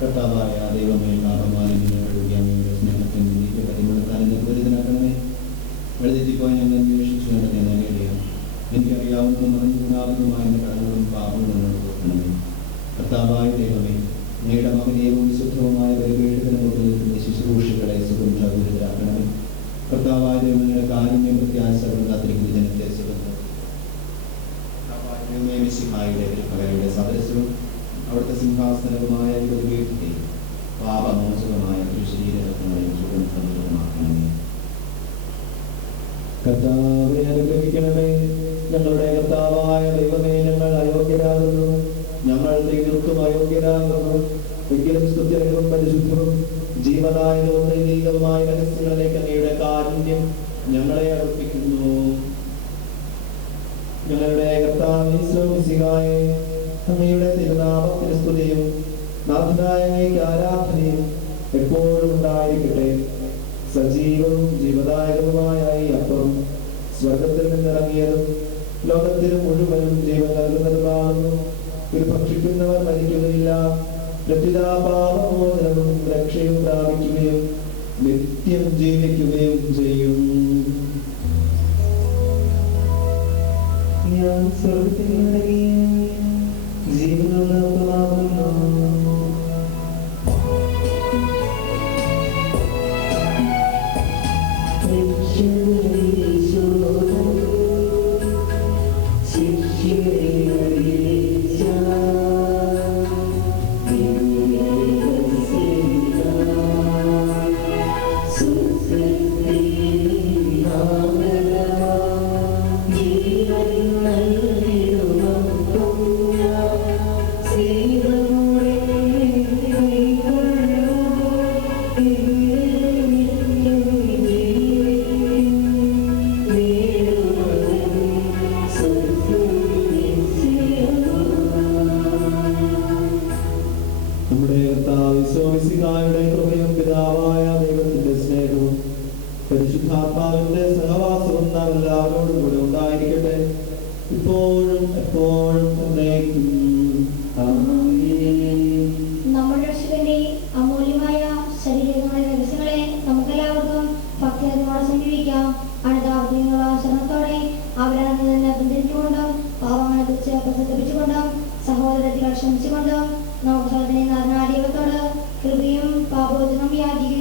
കർത്താവായ ദൈവമേ, പാപമായി ഞങ്ങളുടെ അങ്ങയുടെ സ്നേഹത്തിന് നീക്കി പരിമുളത്താൽ നിർവചിതനാക്കണമേ. എഴുതിപ്പോയി ഞങ്ങൾ അന്വേഷിച്ചു കണ്ടെത്തി നേടിയ എനിക്കറിയാവുന്നതും അറിഞ്ഞുകൂടാവുന്നതുമായ എൻ്റെ കടങ്ങളും പാപങ്ങളും ഞങ്ങൾ ഓർക്കണമേ. കർത്താവായ ദൈവമേ, അങ്ങയുടെ മകനീയവും വിശുദ്ധവുമായ ബലിപീഠത്തിന് മുമ്പിൽ നിൽക്കുന്ന ശുശ്രൂഷകളെ സുഖം സൗകര്യത്തിലാക്കണമേ. കർത്താവായ ദൈവങ്ങളുടെ കാരുണ്യം പ്രത്യാശകളും കാത്തിരിക്കുന്ന ജനത്തെ സുഖം മിശിഹായുടെ പകരയുടെ സദസ്യവും അവിടുത്തെ സിംഹാസനവുമായ ബലിപീഠത്തെ പാപമോചകമായ ശരീരരത്നങ്ങളെയും സുഖം സൗകര്യമാക്കണമേ. കർത്താവെ അനുഗ്രഹിക്കണമേ. ഞങ്ങളുടെ കർത്താവായ ദൈവമേ, ഞങ്ങൾ അയോഗ്യരാകുന്നു, ഞങ്ങൾ തീർത്തും അയോഗ്യരാകുന്നു. എങ്കിലും സ്തുത്യർഹവും പരിശുദ്ധവും ജീവനായകവും ദൈവികവുമായ രഹസ്യങ്ങളിലേക്ക് അങ്ങയുടെ കാരുണ്യം ഞങ്ങളെ അർപ്പിക്കുന്നു. ഞങ്ങളുടെ കർത്താവേ മിശിഹായേ, അങ്ങയുടെ തിരുനാമത്തിന് സ്തുതിയും നാഥനായ അങ്ങേക്ക് ആരാധനയും എപ്പോഴും ഉണ്ടായിരിക്കട്ടെ. സജീവവും ജീവദായകവുമായ ഈ അപ്പം സ്വർഗത്തിൽ നിന്നിറങ്ങിയതും ലോകത്തിന് മുഴുവനും ജീവൻ നൽകുന്നതുമാകുന്നു. ഇത് ഭക്ഷിക്കുന്നവർ മരിക്കുകയില്ല, പാപമോചനവും രക്ഷയും പ്രാപിക്കുകയും നിത്യം ജീവിക്കുകയും ചെയ്യും. ഞാൻ സ്വർഗത്തിൽ നിറങ്ങിയും ജീവനുള്ള അപ്പമാകുന്നു. നമ്മുടെ കർത്താവിന്റെ കൃപയും പിതാവായ ദൈവത്തിന്റെ സ്നേഹവും പരിശുദ്ധാത്മാവിന്റെ സഹവാസവും നാം എല്ലാവരോടും കൂടെ ഉണ്ടായിരിക്കട്ടെ, ഇപ്പോഴും എപ്പോഴും എന്നേക്കും. നമ്മുടെ രക്ഷകന്റെ അമൂല്യമായ ശരീരങ്ങളുടെ രഹസ്യങ്ങളെ നമുക്കെല്ലാവർക്കും ഭക്തിയോടെ സമീപിക്കാം. അനതാവധിയുള്ള ശ്രമത്തോടെ അവരിൽ നിന്ന് പിന്തിരിച്ചുകൊണ്ടും പാവങ്ങളെ കുറിച്ച് പ്രസിദ്ധിപ്പിച്ചുകൊണ്ടും സഹോദരത്തിൽ ക്ഷമിച്ചുകൊണ്ടും നമുക്ക് ദൈവത്തോട് കൃപയും പാപോചനം യാചിക്കുക.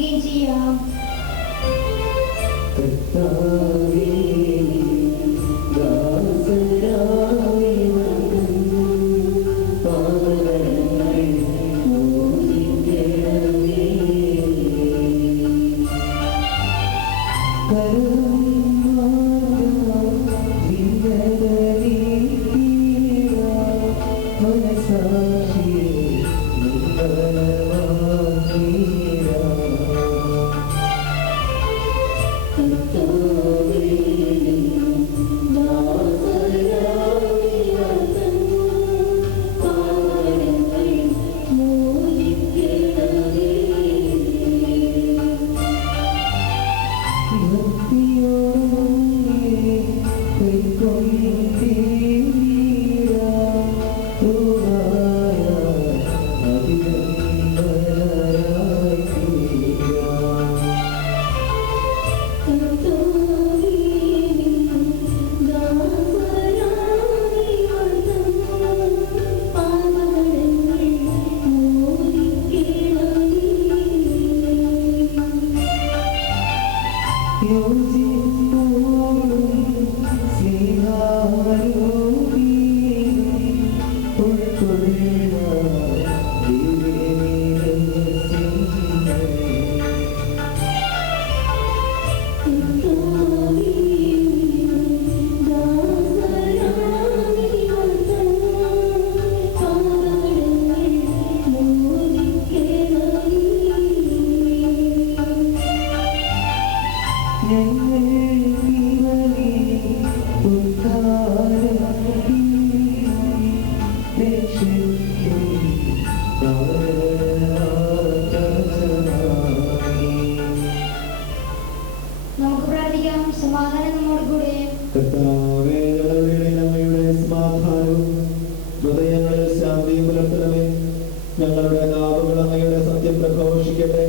ഘോഷിക്കട്ടെ.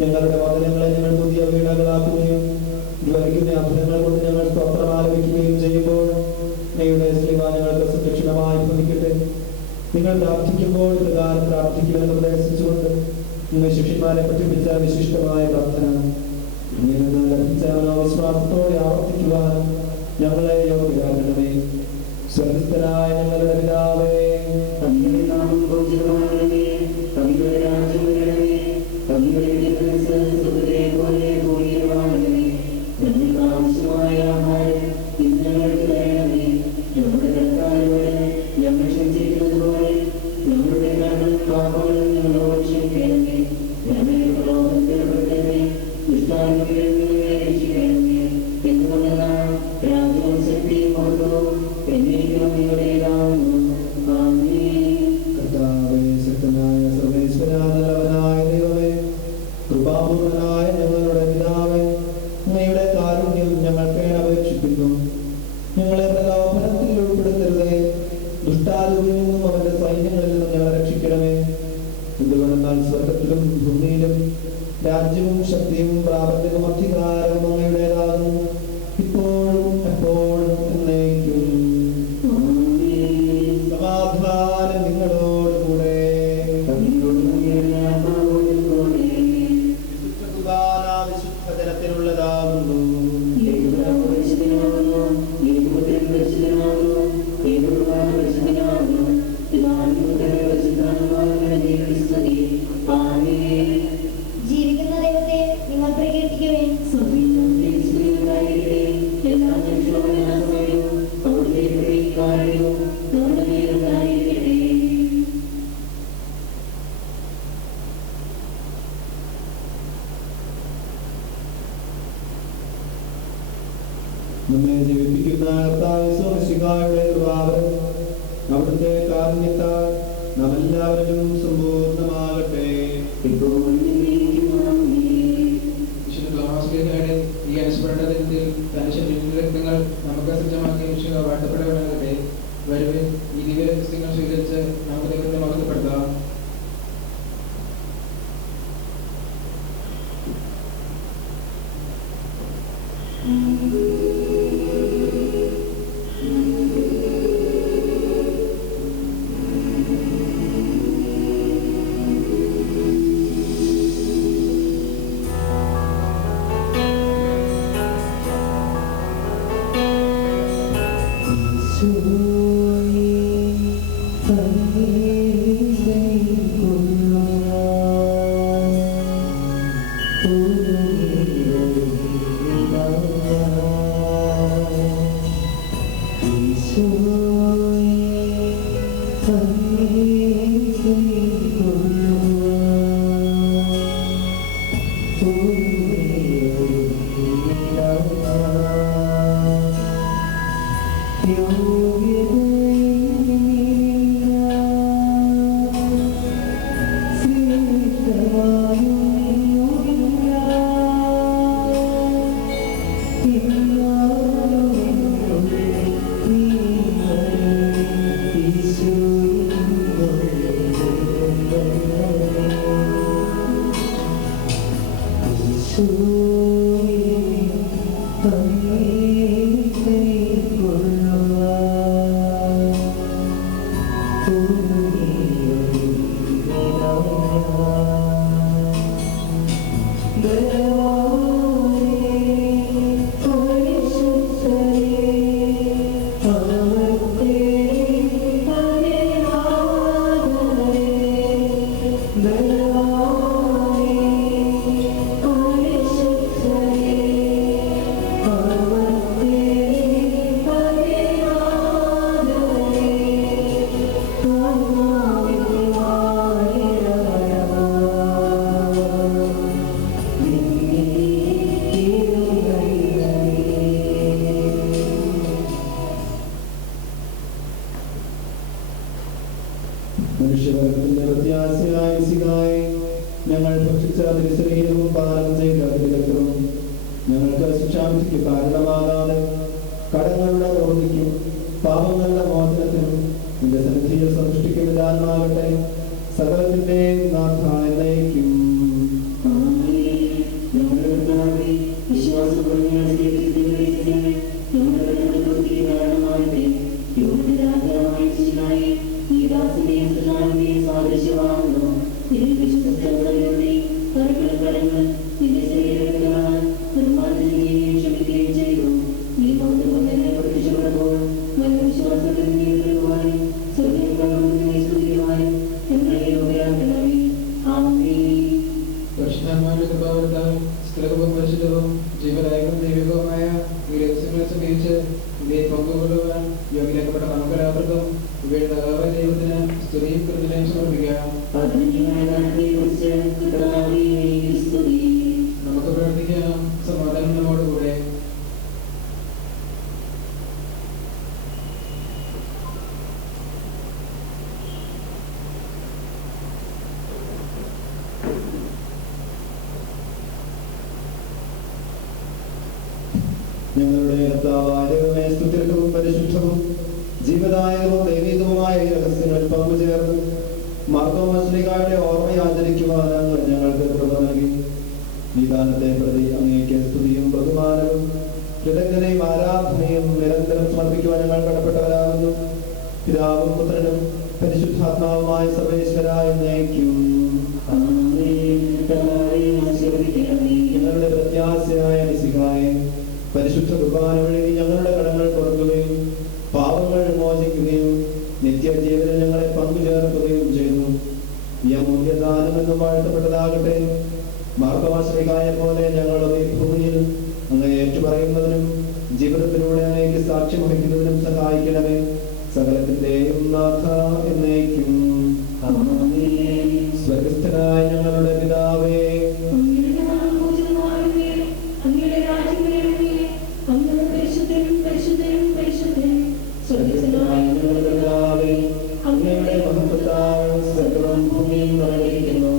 ഞങ്ങളുടെ വചനങ്ങളെ ഞങ്ങൾ പുതിയ വീണകളാക്കുകയും ജ്വലിക്കുന്ന അഭ്യങ്ങൾ കൊണ്ട് ഞങ്ങൾ സ്തോത്രം ആലപിക്കുകയും ചെയ്യുമ്പോൾ അങ്ങയുടെ സ്ലിഹ ഞങ്ങൾക്ക് സംരക്ഷണമായി ഭവിക്കട്ടെ. നിങ്ങൾ പ്രാർത്ഥിക്കുമ്പോൾ പ്രകാരം പ്രാർത്ഥിക്കുമെന്ന് ഉപദേശിച്ചുകൊണ്ട് നിങ്ങൾ ശിഷ്യന്മാരെ പഠിപ്പിച്ച വിശിഷ്ടമായ പ്രാർത്ഥന ലഭിച്ച വിശ്വാസത്തോടെ ആവർത്തിക്കുവാൻ ഞങ്ങളെ യോഗ്യരാക്കണമേ. സ്വർഗസ്ഥനായ ഞങ്ങളുടെ പിതാവേ, അങ്ങയുടെ നാമം പൂജിതമാകണമേ. അങ്ങയുടെ രാജ്യം വരണമേ. അങ്ങയുടെ തിരുമനസ്സ് സ്വർഗ്ഗത്തിലെ പോലെ ഭൂമിയിലുമാകണമേ. ഞങ്ങൾക്ക് ആവശ്യമായ ആഹാരം ഇന്ന് ഞങ്ങൾക്ക് തരണമേ. ഞങ്ങളുടെ കടക്കാരോട് ഞങ്ങൾ ക്ഷമിച്ചിരിക്കുന്നത് പോലെ ഞങ്ങളുടെ കടങ്ങളും പാപങ്ങളും ഞങ്ങളോട് ക്ഷമിക്കണമേ. ഞങ്ങളെ പ്രലോഭനത്തിൽ ഉൾപ്പെടുത്തരുതേ. ദുഷ്ടാരൂപികളിൽ നിന്ന് ഞങ്ങളെ രക്ഷിക്കണമേ. എന്തുകൊണ്ടെന്നാൽ രാജ്യവും ശക്തിയും മഹത്വവും എന്നേക്കും അങ്ങയുടേതാകുന്നു. ആമേൻ. കർത്താവേ, ശക്തനായ സർവേശ്വരാ, നല്ലവനായ ദൈവമേ, കൃപാപൂർണനായ ഞങ്ങളുടെ പിതാവേ, അങ്ങയുടെ കാരുണ്യം ഞങ്ങൾ കേണപേക്ഷിക്കുന്നു. ഞങ്ങളെ പ്രലോഭനത്തിൽ ഉൾപ്പെടുത്തരുതേ. ദുഷ്ടാരൂപിൽ നിന്നും അവന്റെ സൈന്യങ്ങളിൽ നിന്നും ഞങ്ങളെ രക്ഷിക്കണമേ. എന്തുകൊണ്ടെന്നാൽ സ്വർഗത്തിലും ഭൂമിയിലും രാജ്യവും ശക്തിയും പ്രാബല്യവും അധികാരവും അങ്ങയുടേതാകുന്നു, ഇപ്പോഴും എപ്പോഴും എന്നേക്കും. സമാധാനം നിങ്ങളോടുകൂടെ. വിശുദ്ധ ജനത്തിനുള്ളതാകുന്നു. ജീവിക്കുന്ന ദൈവത്തെ നിങ്ങൾ പ്രകീർത്തിക്കുവേൻ. നമ്മെ ജീവിപ്പിക്കുന്ന കർത്താവ് യേശുമിശിഹായുടെ കൃപാവരം അവിടുത്തെ കാരുണ്യത്താൽ നാം എല്ലാവരിലും സമ്പൂർണ്ണമാകട്ടെ. വിശുദ്ധ തോമാശ്ലീഹയുടെ ഈ അനുസ്മരണ ദിനത്തിൽ തനിച്ച് രക്തങ്ങൾ നമുക്ക് സജ്ജമാക്കിയ വിശുദ്ധ വാഴ്ത്തപ്പെടണമെന്നതിന്റെ വരുവിൽ ഈ ദിവ്യ രഹസ്യങ്ങൾ സ്വീകരിച്ച് നമുക്ക് ദൈവത്തെ മഹത്വപ്പെടുത്താം. മനുഷ്യവർഗത്തിന്റെ പ്രത്യാശയായ മിശിഹായെ, ഞങ്ങൾ ഭക്ഷിച്ച അതിന്റെ ശരീരവും പാനം ചെയ്ത അതിന്റെ രക്തവും ഞങ്ങൾക്ക് ശിക്ഷാവിധിക്ക് കാരണമാകാതെ കടങ്ങളുടെ ഓർമ്മിക്കും പാപങ്ങളുടെ മോചനത്തിനും നിന്റെ സന്നിധിയിൽ സൃഷ്ടിക്കും വിധാനമാകട്ടെ. സകലത്തിന്റെ നാഥ എന്നേക്കും. പരിശുദ്ധാത്മാവിന്റെ കൃപാവരത്താൽ സ്ഥലവും പരിശുദ്ധവും ജീവദായകവും ദൈവികവുമായ ഈ രഹസ്യങ്ങളെ സമീപിച്ച് ഇവയെ പങ്കുകൊള്ളുവാൻ യോഗ്യരാക്കപ്പെട്ട നമുക്കെല്ലാവർക്കും ഇവയുടെ ദാതാവായ ദൈവത്തിന് സ്തുതിയും കൃതജ്ഞതയും സമർപ്പിക്കാം. നമുക്ക് പ്രാർത്ഥിക്കാം. സമാധാനം നമ്മോടുകൂടെ. ഞങ്ങളുടെ കർത്താവായ ദൈവമേ, സ്തുത്യർഹവും പരിശുദ്ധവും ജീവദായകവും ദൈവികവുമായ ഈ രഹസ്യങ്ങളിൽ പങ്കുചേർന്ന് മാർത്തോമാശ്ലീഹായുടെ ഓർമ്മ ആചരിക്കുവാനാണ് ഞങ്ങൾക്ക് കൃപ നൽകി. ഈ ദാനത്തെ പ്രതി അങ്ങേക്ക് സ്തുതിയും ബഹുമാനവും കൃതജ്ഞതയും ആരാധനയും നിരന്തരം സമർപ്പിക്കുവാൻ ഞങ്ങൾ കടപ്പെട്ടവരാകുന്നു. പിതാവും പുത്രനും പരിശുദ്ധാത്മാവുമായ സർവേശ്വരായ എന്നേക്കും. ഞങ്ങളുടെ പ്രത്യാശയായ മിശിഹായെ, പരിശുദ്ധ കുർബാന വഴി ഞങ്ങളുടെ കടങ്ങൾ കൊടുക്കുകയും പാപങ്ങൾ മോചിക്കുകയും നിത്യജീവനിൽ ഞങ്ങളെ പങ്കുചേർക്കുകയും ചെയ്തു. ഈ അമൂല്യദാനം എന്ന് വാഴ്ത്തപ്പെട്ടതാകട്ടെ. മാർത്തോമാശ്ലീഹായെ പോലെ ഞങ്ങൾ ഈ ഭൂമിയിൽ അങ്ങ് ഏറ്റുപറയുന്നതിനും ജീവിതത്തിലൂടെ അങ്ങേക്ക് സാക്ഷ്യം വഹിക്കുന്നതിനും സഹായിക്കണമേ. സകലത്തിന്റെയും നാഥ എന്നേക്കും. സ്വർഗസ്ഥനായ ഞങ്ങളുടെ പിതാവേ, അങ്ങയുടെ മഹത്വത്താൽ സർവ്വവും ഭൂമിയിൽ നിറഞ്ഞിരിക്കുന്നു.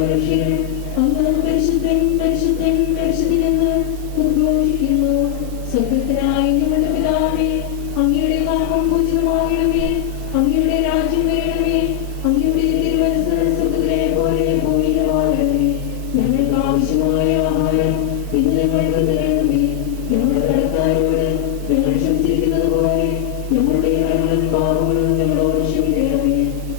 മനുഷ്യരും അങ്ങ് പരിശുദ്ധൻ പരിശുദ്ധൻ പരിശുദ്ധനെന്ന് ഉദ്ഘോഷിക്കുന്നു. സ്വർഗ്ഗസ്ഥനായ ഞങ്ങളുടെ പിതാവേ, അങ്ങയുടെ നാമം പൂജിതമാകണമേ. അങ്ങയുടെ രാജ്യം വരണമേ. അങ്ങയുടെ തിരുമനസ്സ് സ്വർഗ്ഗത്തിലെ പോലെ ഭൂമിയിലുമാകണമേ. ഞങ്ങൾക്ക് ആവശ്യമായ ആഹാരം ഇന്ന് ഞങ്ങൾക്ക് തരണമേ. ഞങ്ങളുടെ കടക്കാരോട് ഞങ്ങൾ ക്ഷമിച്ചിരിക്കുന്നത് പോലെ ഞങ്ങളുടെ കടങ്ങളും പാപങ്ങളും ഞങ്ങളോട് ക്ഷമിക്കണമേ.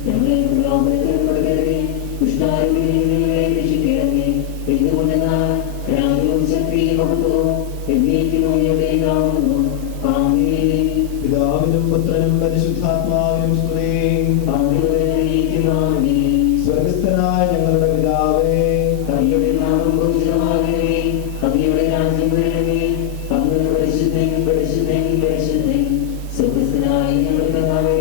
ഞങ്ങളെ പ്രലോഭനത്തിൽ ഉൾപ്പെടുത്തരുതേ, ദുഷ്ടാരൂപിയിൽ ഞങ്ങളെ രക്ഷിക്കണമേ. എന്തുകൊണ്ടെന്നാൽ രാജ്യവും ശക്തിയും മഹത്വവും എന്നേക്കും അങ്ങയുടേതാകുന്നു. ആമേൻ. പിതാവിനും പുത്രനും പരിശുദ്ധാത്മാവിനും സ്തുതി. സ്വർഗസ്ഥനായ ഞങ്ങളുടെ പിതാവേ, അങ്ങയുടെ നാമം പൂജിതമാകണമേ. അങ്ങയുടെ രാജ്യം വരണമേ. അങ്ങ് പരിശുദ്ധൻ പരിശുദ്ധൻ പരിശുദ്ധൻ. സ്വർഗ്ഗസ്ഥനായ ഞങ്ങളുടെ പിതാവേ,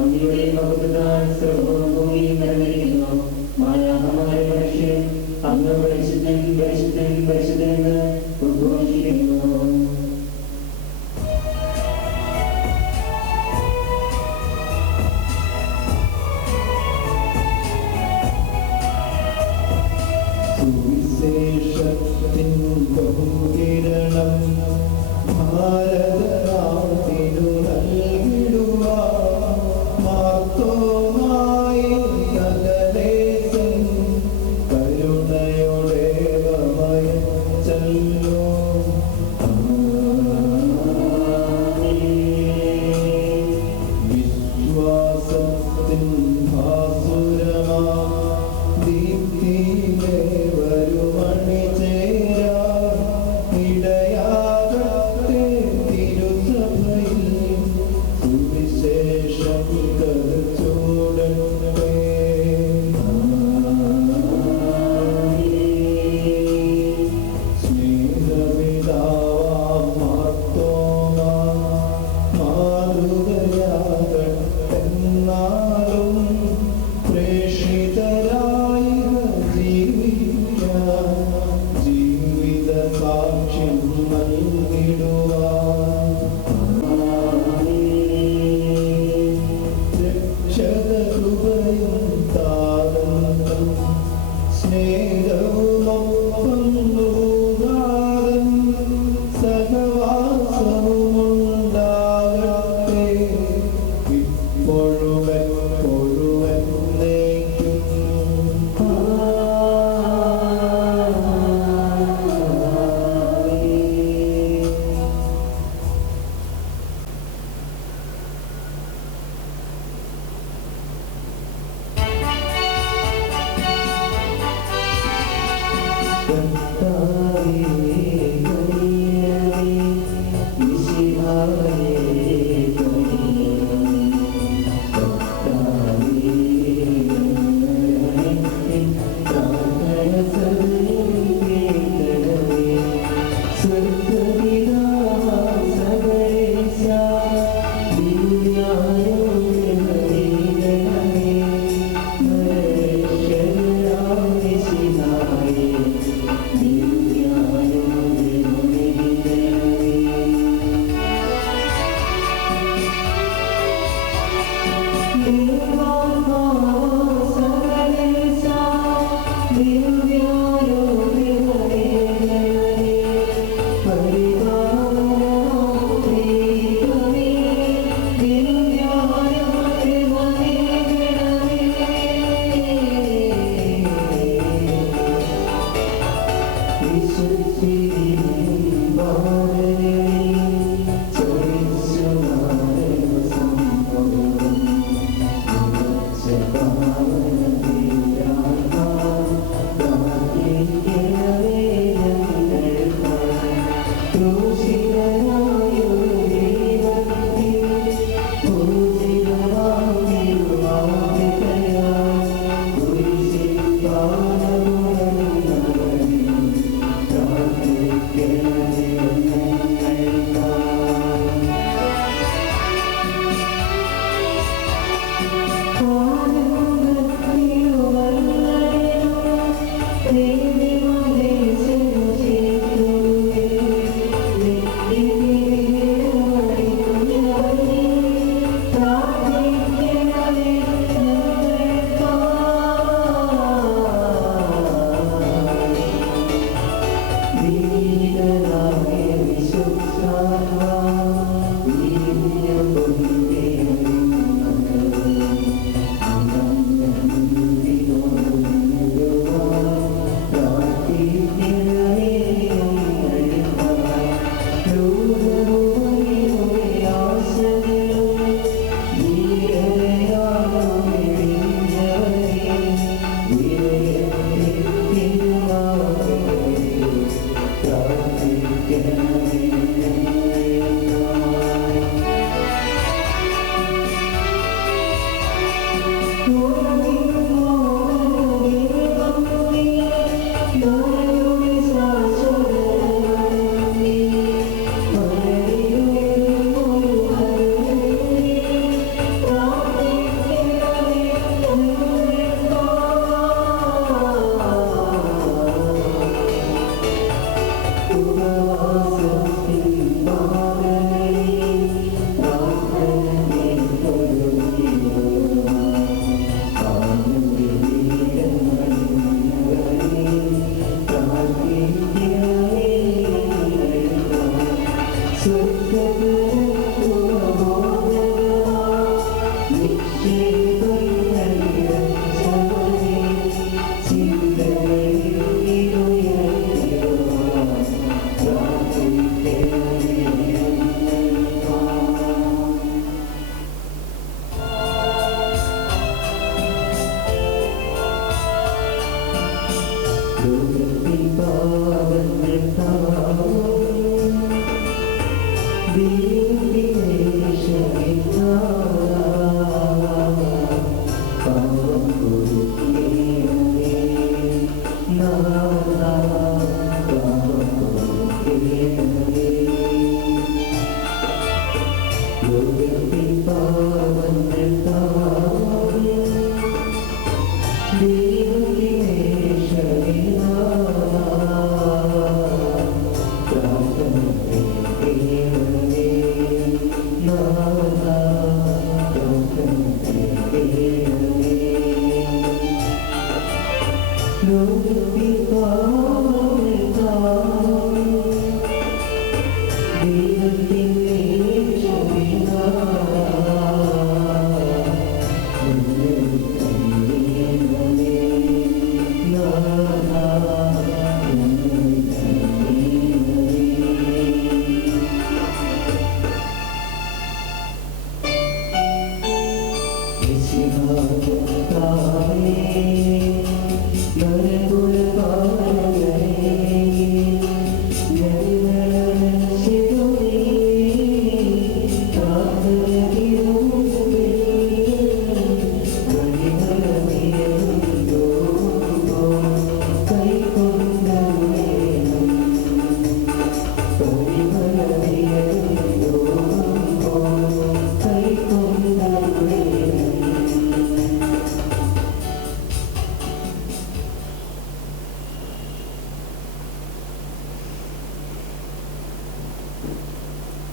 അങ്ങയുടെ മഹത്വത്താൽ സർവ്വവും ഭൂമിയിൽ നിറഞ്ഞിരിക്കുന്നു. മാലാഖമാരും മനുഷ്യരും അങ്ങ് പരിശുദ്ധൻ പരിശുദ്ധൻ പരിശുദ്ധനെന്ന് ഉദ്ഘോഷിക്കുന്നു. സുവിശേഷത്തിൻ ബഹുകിരണം ഭാരതനാട്ടിനു നൽകിടുവാൻ മാർത്തോമായി നഗരേശൻ കരുണയോടെ വമയച്ചല്ലോ. വിശ്വാസത്തിൻ ഭാസുരമാ ദീപ്തിയിലെ വരുമണി ചേരാ ഇടയാകട്ടെ തിരുസഭയിൽ സുവിശേഷം കരുചൂടട്ടെ. സ്നേഹപിതാവാം മാർത്തോമാ മാതൃകയാകട്ടെന്നാലും പ്രേക്ഷിതരായി ജീവിക്കാൻ ജീവിത സാക്ഷ്യം നൽകിടുവാൻ രക്ഷകകൃപയും താതനും സ്നേഹവുമൊപ്പം നൂകാതൻ സഹവാസവുമുണ്ടാകട്ടെ ഇപ്പോഴും എപ്പോഴും എന്നേക്കും. ും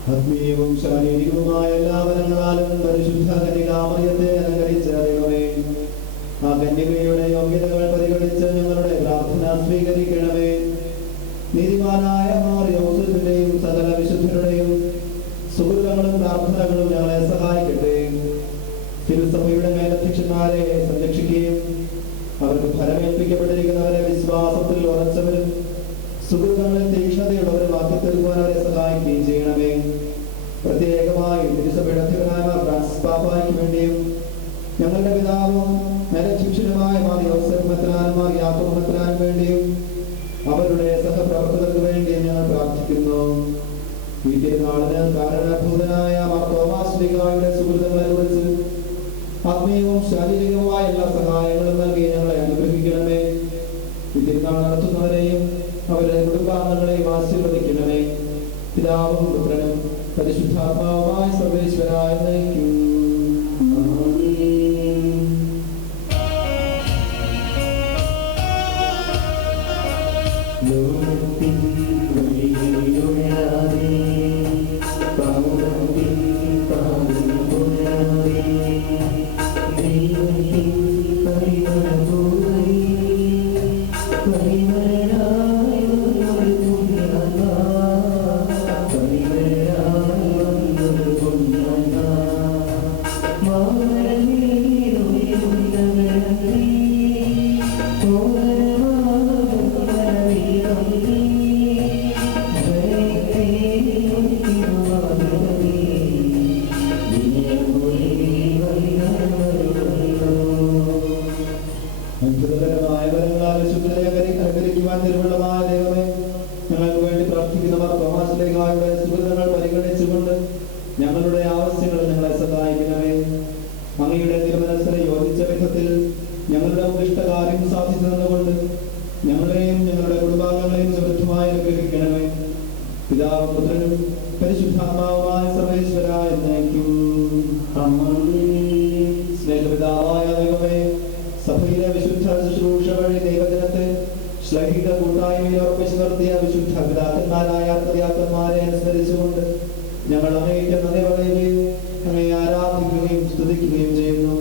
ആത്മീയവും ശാരീരികവുമായ എല്ലാ വരങ്ങളാലും പരിശുദ്ധ കന്യകാമറിയത്തെ അലങ്കരിച്ച ദൈവമേ, ആ കന്യകയുടെ യോഗ്യതകൾ പരിഗണിച്ച് ഞങ്ങളുടെ സ്വീകരിക്കണമേ. നീതിമാനായ മാർ യോസേഫിന്റെയും സകല വിശുദ്ധരുടെയും സുഹൃതങ്ങളും പ്രാർത്ഥനകളും ഞങ്ങളെ സഹായിക്കട്ടെ. തിരുസഭയുടെ മേലധ്യക്ഷന്മാരെ സംരക്ഷിക്കുകയും അവർക്ക് ഫലമേൽപ്പിക്കപ്പെട്ടിരിക്കുന്നവരെ വിശ്വാസത്തിൽ ഉറച്ചവരും സുഹൃതങ്ങളിൽ തീക്ഷ്ണതയുള്ളവരും ആക്കി തീർക്കുവാൻ അവരെ സഹായിക്കുകയും ചെയ്യണമേ. പ്രത്യേകമായി തിരുസഭയുടെ അധ്യക്ഷനായ ഫ്രാൻസിസ് പാപ്പായ്ക്ക് വേണ്ടിയും ഞങ്ങളുടെ പിതാവും മേലധ്യക്ഷനുമായ മാർ യോസേഫ് മെത്രാനും മാർ യാക്കോബ് മെത്രാനും വേണ്ടിയും അവരുടെ സഹപ്രവർത്തകർക്ക് വേണ്ടിയും ഞങ്ങൾ പ്രാർത്ഥിക്കുന്നു. ഈ തിരുനാളിന് കാരണഭൂതനായ മാർ തോമാസ് ശ്ലീഹായുടെ സുഹൃത്തുക്കളെ കുറിച്ച് ആത്മീയവും ശാരീരികവുമായ എല്ലാ സഹായങ്ങളും നൽകി ഞങ്ങളെ അനുഗ്രഹിക്കണമേ. ഈ തിരുനാൾ നടത്തുന്നവരെയും അവരുടെ കുടുംബാംഗങ്ങളെയും ആശീർവദിക്കണമേ. പിതാവും പുത്രനും പരിശുദ്ധാത്മാവുമായ സർവേശ്വരായ നയിക്കും. ഞങ്ങളുടെ ആവശ്യങ്ങൾ ഞങ്ങളെ സഹായിക്കണമേ. അങ്ങയുടെ തിരുമനസ്സിനെ യോജിച്ച വിധത്തിൽ ഞങ്ങളുടെ ഉദ്ദിഷ്ടകാര്യം സാധിച്ചു തന്നുകൊണ്ട് ഞങ്ങളെയും ഞങ്ങളുടെ കുടുംബാംഗങ്ങളെയും സമൃദ്ധമായി അനുഗ്രഹിക്കണമേ. പിതാവും പുത്രനും പരിശുദ്ധാത്മാവുമായ സർവേശ്വരായ എന്നേക്കും. സ്നേഹപിതാവായ ദൈവമേ, സഭയിലെ വിശുദ്ധ ശുശ്രൂഷ വഴി ദൈവജനത്തെ ശ്ലൈഹിക കൂട്ടായ്മയിൽ ഉറപ്പിച്ചു നിർത്തിയ വിശുദ്ധ പിതാക്കന്മാരായ ആത്മയാക്കന്മാരെ അനുസ്മരിച്ചുകൊണ്ട് ഞങ്ങൾ അങ്ങേക്ക് നന്ദി പറയുകയും അങ്ങയെ ആരാധിക്കുകയും സ്തുതിക്കുകയും ചെയ്യുന്നു.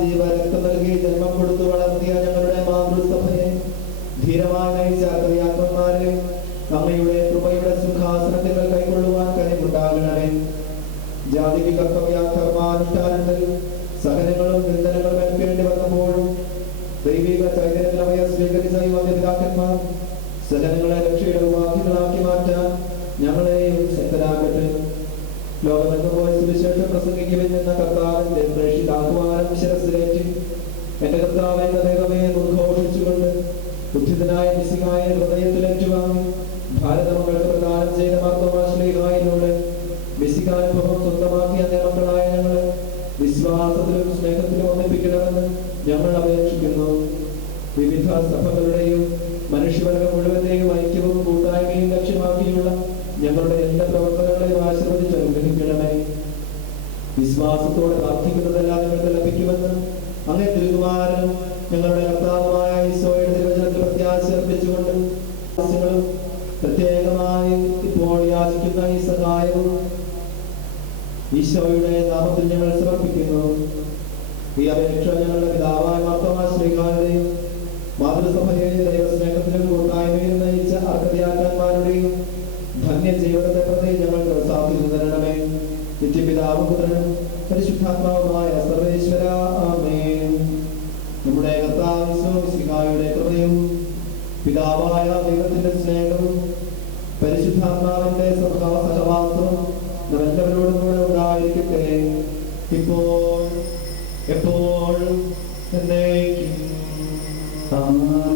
ജീവരക്തം നൽകി ജന്മം കൊടുത്തു വളർത്തിയ ഞങ്ങളുടെ മാതൃസഭയെ ധീരമായി നയിച്ച ആത്മയാക്കന്മാരെ അങ്ങയുടെ കൃപയുടെ സിംഹാസനത്തിൽ കൈക്കൊള്ളുവാൻ കഴിവുണ്ടാകണമേ. ജാതിക്ക് കർത്തവ്യാനുഷ്ഠാനങ്ങളിൽ സഹനങ്ങളും നിന്ദനങ്ങളും ഏൽക്കേണ്ടി വന്നപ്പോഴും ദൈവിക ചൈതന്യത്തിൽ അവയെ സ്വീകരിച്ച ഈ വന്യപിതാക്കന്മാർ സഹനങ്ങളെ രക്ഷയുടെ ഉപാധികളാക്കി മാറ്റാൻ ഞങ്ങളെയും ശക്തരാകട്ടെ. ലോകമെങ്ങും പോയി സുവിശേഷം പ്രസംഗിക്കുവിൻ എന്ന കർത്താവിന്റെ പ്രേക്ഷിതാഹ്വാനം ശിരസ്സിലേറ്റി എന്റെ കർത്താവ് എന്ന ദൈവമേ ഉദ്ഘോഷിച്ചുകൊണ്ട് ബുദ്ധിതനായ മിശിഹായെ ഹൃദയത്തിലേറ്റുവാങ്ങി ഭാരതമകൾക്ക് പ്രദാനം ചെയ്ത മാർത്തോമാ ശ്ലീഹായിലൂടെ മിശിഹാനുഭവം സ്വന്തമാക്കിയ മക്കളായ ഞങ്ങളെ വിശ്വാസത്തിലും സ്നേഹത്തിലും ഒന്നിപ്പിക്കണമെന്ന് ഞങ്ങൾ അപേക്ഷിക്കുന്നു. വിവിധ സഭകളുടെയും മനുഷ്യവർഗം മുഴുവന്റെയും ഐക്യവും കൂട്ടായ്മയും ലക്ഷ്യമാക്കിയുള്ള ഞങ്ങളുടെ എല്ലാ പ്രവർത്തനങ്ങളെയും ആശീർവദിച്ച് അനുഗ്രഹിക്കണമേ. വിശ്വാസത്തോടെ പ്രാർത്ഥിക്കുന്നതെല്ലാം നിങ്ങൾക്ക് ലഭിക്കുമെന്ന് അങ്ങേ തിരുകുമാരനും ഞങ്ങളുടെ കർത്താവുമായ ഈശോയുടെ തിരുവചനത്തിൽ പ്രത്യാശ അർപ്പിച്ചുകൊണ്ട് ആവശ്യങ്ങളും പ്രത്യേകമായി ഇപ്പോൾ യാചിക്കുന്ന ഈ സഹായവും ഈശോയുടെ നാമത്തിൽ ഞങ്ങൾ സമർപ്പിക്കുന്നു. ഈ അപേക്ഷ ഞങ്ങളുടെ പിതാവായ മാർത്തോമാ ശ്ലീഹായുടെയും മാതൃസഭയെ ദൈവസ്നേഹത്തിലും കൂട്ടായ്മയിലും നയിച്ച അർഹതയാക്കന്മാരുടെയും ധന്യ ജീവിതത്തെ പ്രതി ഞങ്ങൾക്ക് സാധിച്ചു തരണമേ. നിത്യപിതാവും പുത്രനും പരിശുദ്ധാത്മാവുമായ സർവേശ്വര ആമേൻ. നമ്മുടെ കർത്താവ് മിശിഹായുടെ കൃപയും പിതാവായ ദൈവത്തിന്റെ സ്നേഹവും പരിശുദ്ധാത്മാവിന്റെ സഹവാസവും നമ്മളെല്ലാവരോടും കൂടെ ഉണ്ടായിരിക്കട്ടെ, ഇപ്പോൾ എപ്പോഴും എന്നേക്കും. ആമേൻ.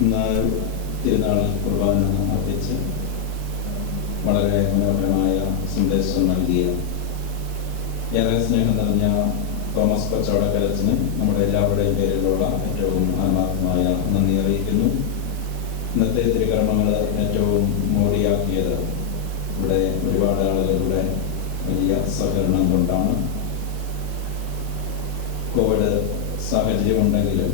ഇന്ന് തിരുനാൾ കുർബാന അർപ്പിച്ച് വളരെ മനോഹരമായ സന്ദേശം നൽകിയ ഏറെ സ്നേഹം നിറഞ്ഞ തോമസ് കച്ചവടക്കരച്ചന് നമ്മുടെ എല്ലാവരുടെയും പേരിലുള്ള ഏറ്റവും ആത്മാർത്ഥമായ നന്ദി അറിയിക്കുന്നു. ഇന്നത്തെ തിരുകർമ്മങ്ങൾ ഏറ്റവും മോടിയാക്കിയത് ഇവിടെ ഒരുപാട് ആളുകളുടെ വലിയ സഹകരണം കൊണ്ടാണ്. കോവിഡ് സാഹചര്യം ഉണ്ടെങ്കിലും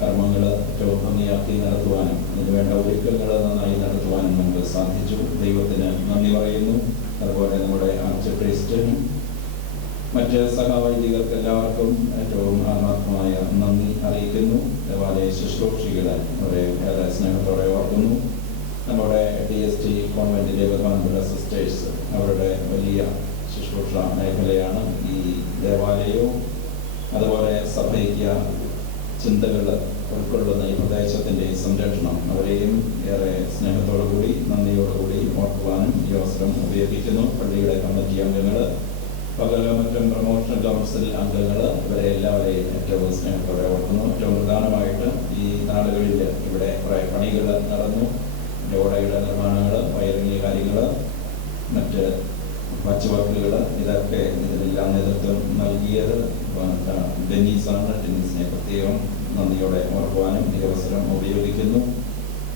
കർമ്മങ്ങൾ ഏറ്റവും ഭംഗിയാക്കി നടത്തുവാനും അതിനുവേണ്ട ഒരുക്കങ്ങൾ നന്നായി നടത്തുവാനും നമുക്ക് സാധിച്ചു. ദൈവത്തിന് നന്ദി പറയുന്നു. അതുപോലെ നമ്മുടെ ആർച്ച് പ്രീസ്റ്റിനും മറ്റ് സഹവൈദികർക്ക് എല്ലാവർക്കും ഏറ്റവും ആത്മാർത്ഥമായ നന്ദി അറിയിക്കുന്നു. ദേവാലയ ശുശ്രൂഷികളെ അവരെ ഏറെ സ്നേഹത്തോടെ ഓർക്കുന്നു. നമ്മുടെ DST കോൺവെന്റിലെ ബഹുമാനപ്പെട്ട സിസ്റ്റേഴ്സ് അവരുടെ വലിയ ശുശ്രൂഷ മേഖലയാണ് ഈ ദേവാലയവും. അതുപോലെ സഭയ്ക്ക് ചിന്തകൾ ഉൾക്കൊള്ളുന്ന ഈ പ്രദേശത്തിൻ്റെ സംരക്ഷണം അവരെയും ഏറെ സ്നേഹത്തോടുകൂടി നന്ദിയോടുകൂടി ഓർക്കുവാനും ഈ അവസരം ഉപയോഗിക്കുന്നു. പള്ളിയുടെ കമ്മിറ്റി അംഗങ്ങൾ, പകലമറ്റം പ്രൊമോഷൻ കൗൺസിൽ അംഗങ്ങൾ, ഇവരെ എല്ലാവരെയും ഏറ്റവും സ്നേഹത്തോടെ ഓർക്കുന്നു. ഏറ്റവും പ്രധാനമായിട്ട് ഈ നാളുകളിൽ ഇവിടെ കുറേ പണികൾ നടന്നു. ഓടയുടെ നിർമ്മാണങ്ങൾ, വയറിംഗ് കാര്യങ്ങൾ, മറ്റ് പച്ച് വർക്കുകൾ, ഇതൊക്കെ ഇതിനെല്ലാം നേതൃത്വം നൽകിയത് ഡെന്നീസാണ്. ഡെന്നീസിനെ പ്രത്യേകം നന്ദിയോടെ ഓർക്കുവാനും ഈ അവസരം ഉപയോഗിക്കുന്നു.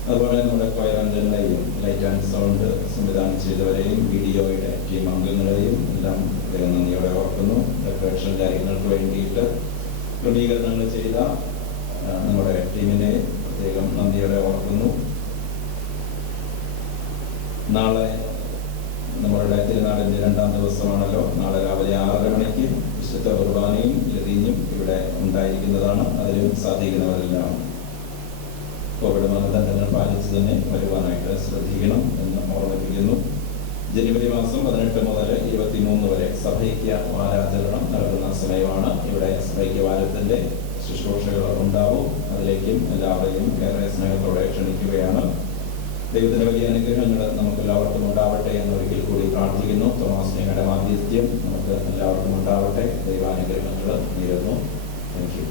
അതുപോലെ നമ്മുടെ കൊയർ അംഗങ്ങളെയും ലൈറ്റ് ആൻഡ് സൗണ്ട് സംവിധാനം ചെയ്തവരെയും വീഡിയോയുടെ ടീം അംഗങ്ങളെയും എല്ലാം പ്രത്യേകം നന്ദിയോടെ ഓർക്കുന്നു. ഡെക്കറേഷൻ കാര്യങ്ങൾക്ക് വേണ്ടിയിട്ട് ക്രമീകരണങ്ങൾ ചെയ്ത നമ്മുടെ ടീമിനെ പ്രത്യേകം നന്ദിയോടെ ഓർക്കുന്നു. നാളെ നമ്മളുടെ തിരുനാളിൻ്റെ 2ാം ദിവസമാണല്ലോ. നാളെ രാവിലെ 6:30 മണിക്ക് വിശുദ്ധ കുർബാനയും ലതീഞ്ഞും ഇവിടെ ഉണ്ടായിരിക്കുന്നതാണ്. അതിലും സാധിക്കുന്നവരെല്ലാം കോവിഡ് മാനദണ്ഡങ്ങൾ പാലിച്ച് തന്നെ വരുവാനായിട്ട് ശ്രദ്ധിക്കണം എന്ന് ഓർമ്മിപ്പിക്കുന്നു. ജനുവരി മാസം 18 മുതൽ 23 വരെ സഭയ്ക്ക് വാരാചരണം നടക്കുന്ന സമയമാണ്. ഇവിടെ സഭയ്ക്ക് വാരത്തിൻ്റെ ശുശ്രൂഷകൾ ഉണ്ടാവും. അതിലേക്കും എല്ലാവരെയും ഏറെ സ്നേഹത്തോടെ ക്ഷണിക്കുകയാണ്. ദൈവത്തിൻ്റെ വലിയ അനുഗ്രഹങ്ങൾ നമുക്ക് എല്ലാവർക്കും ഉണ്ടാവട്ടെ എന്നൊരിക്കൽ കൂടി പ്രാർത്ഥിക്കുന്നു. തോമാസ്നേഹയുടെ മാധ്യസ്ഥ്യം നമുക്ക് എല്ലാവർക്കും ഉണ്ടാവട്ടെ. ദൈവാനുഗ്രഹങ്ങൾ നേരുന്നു. Thank you.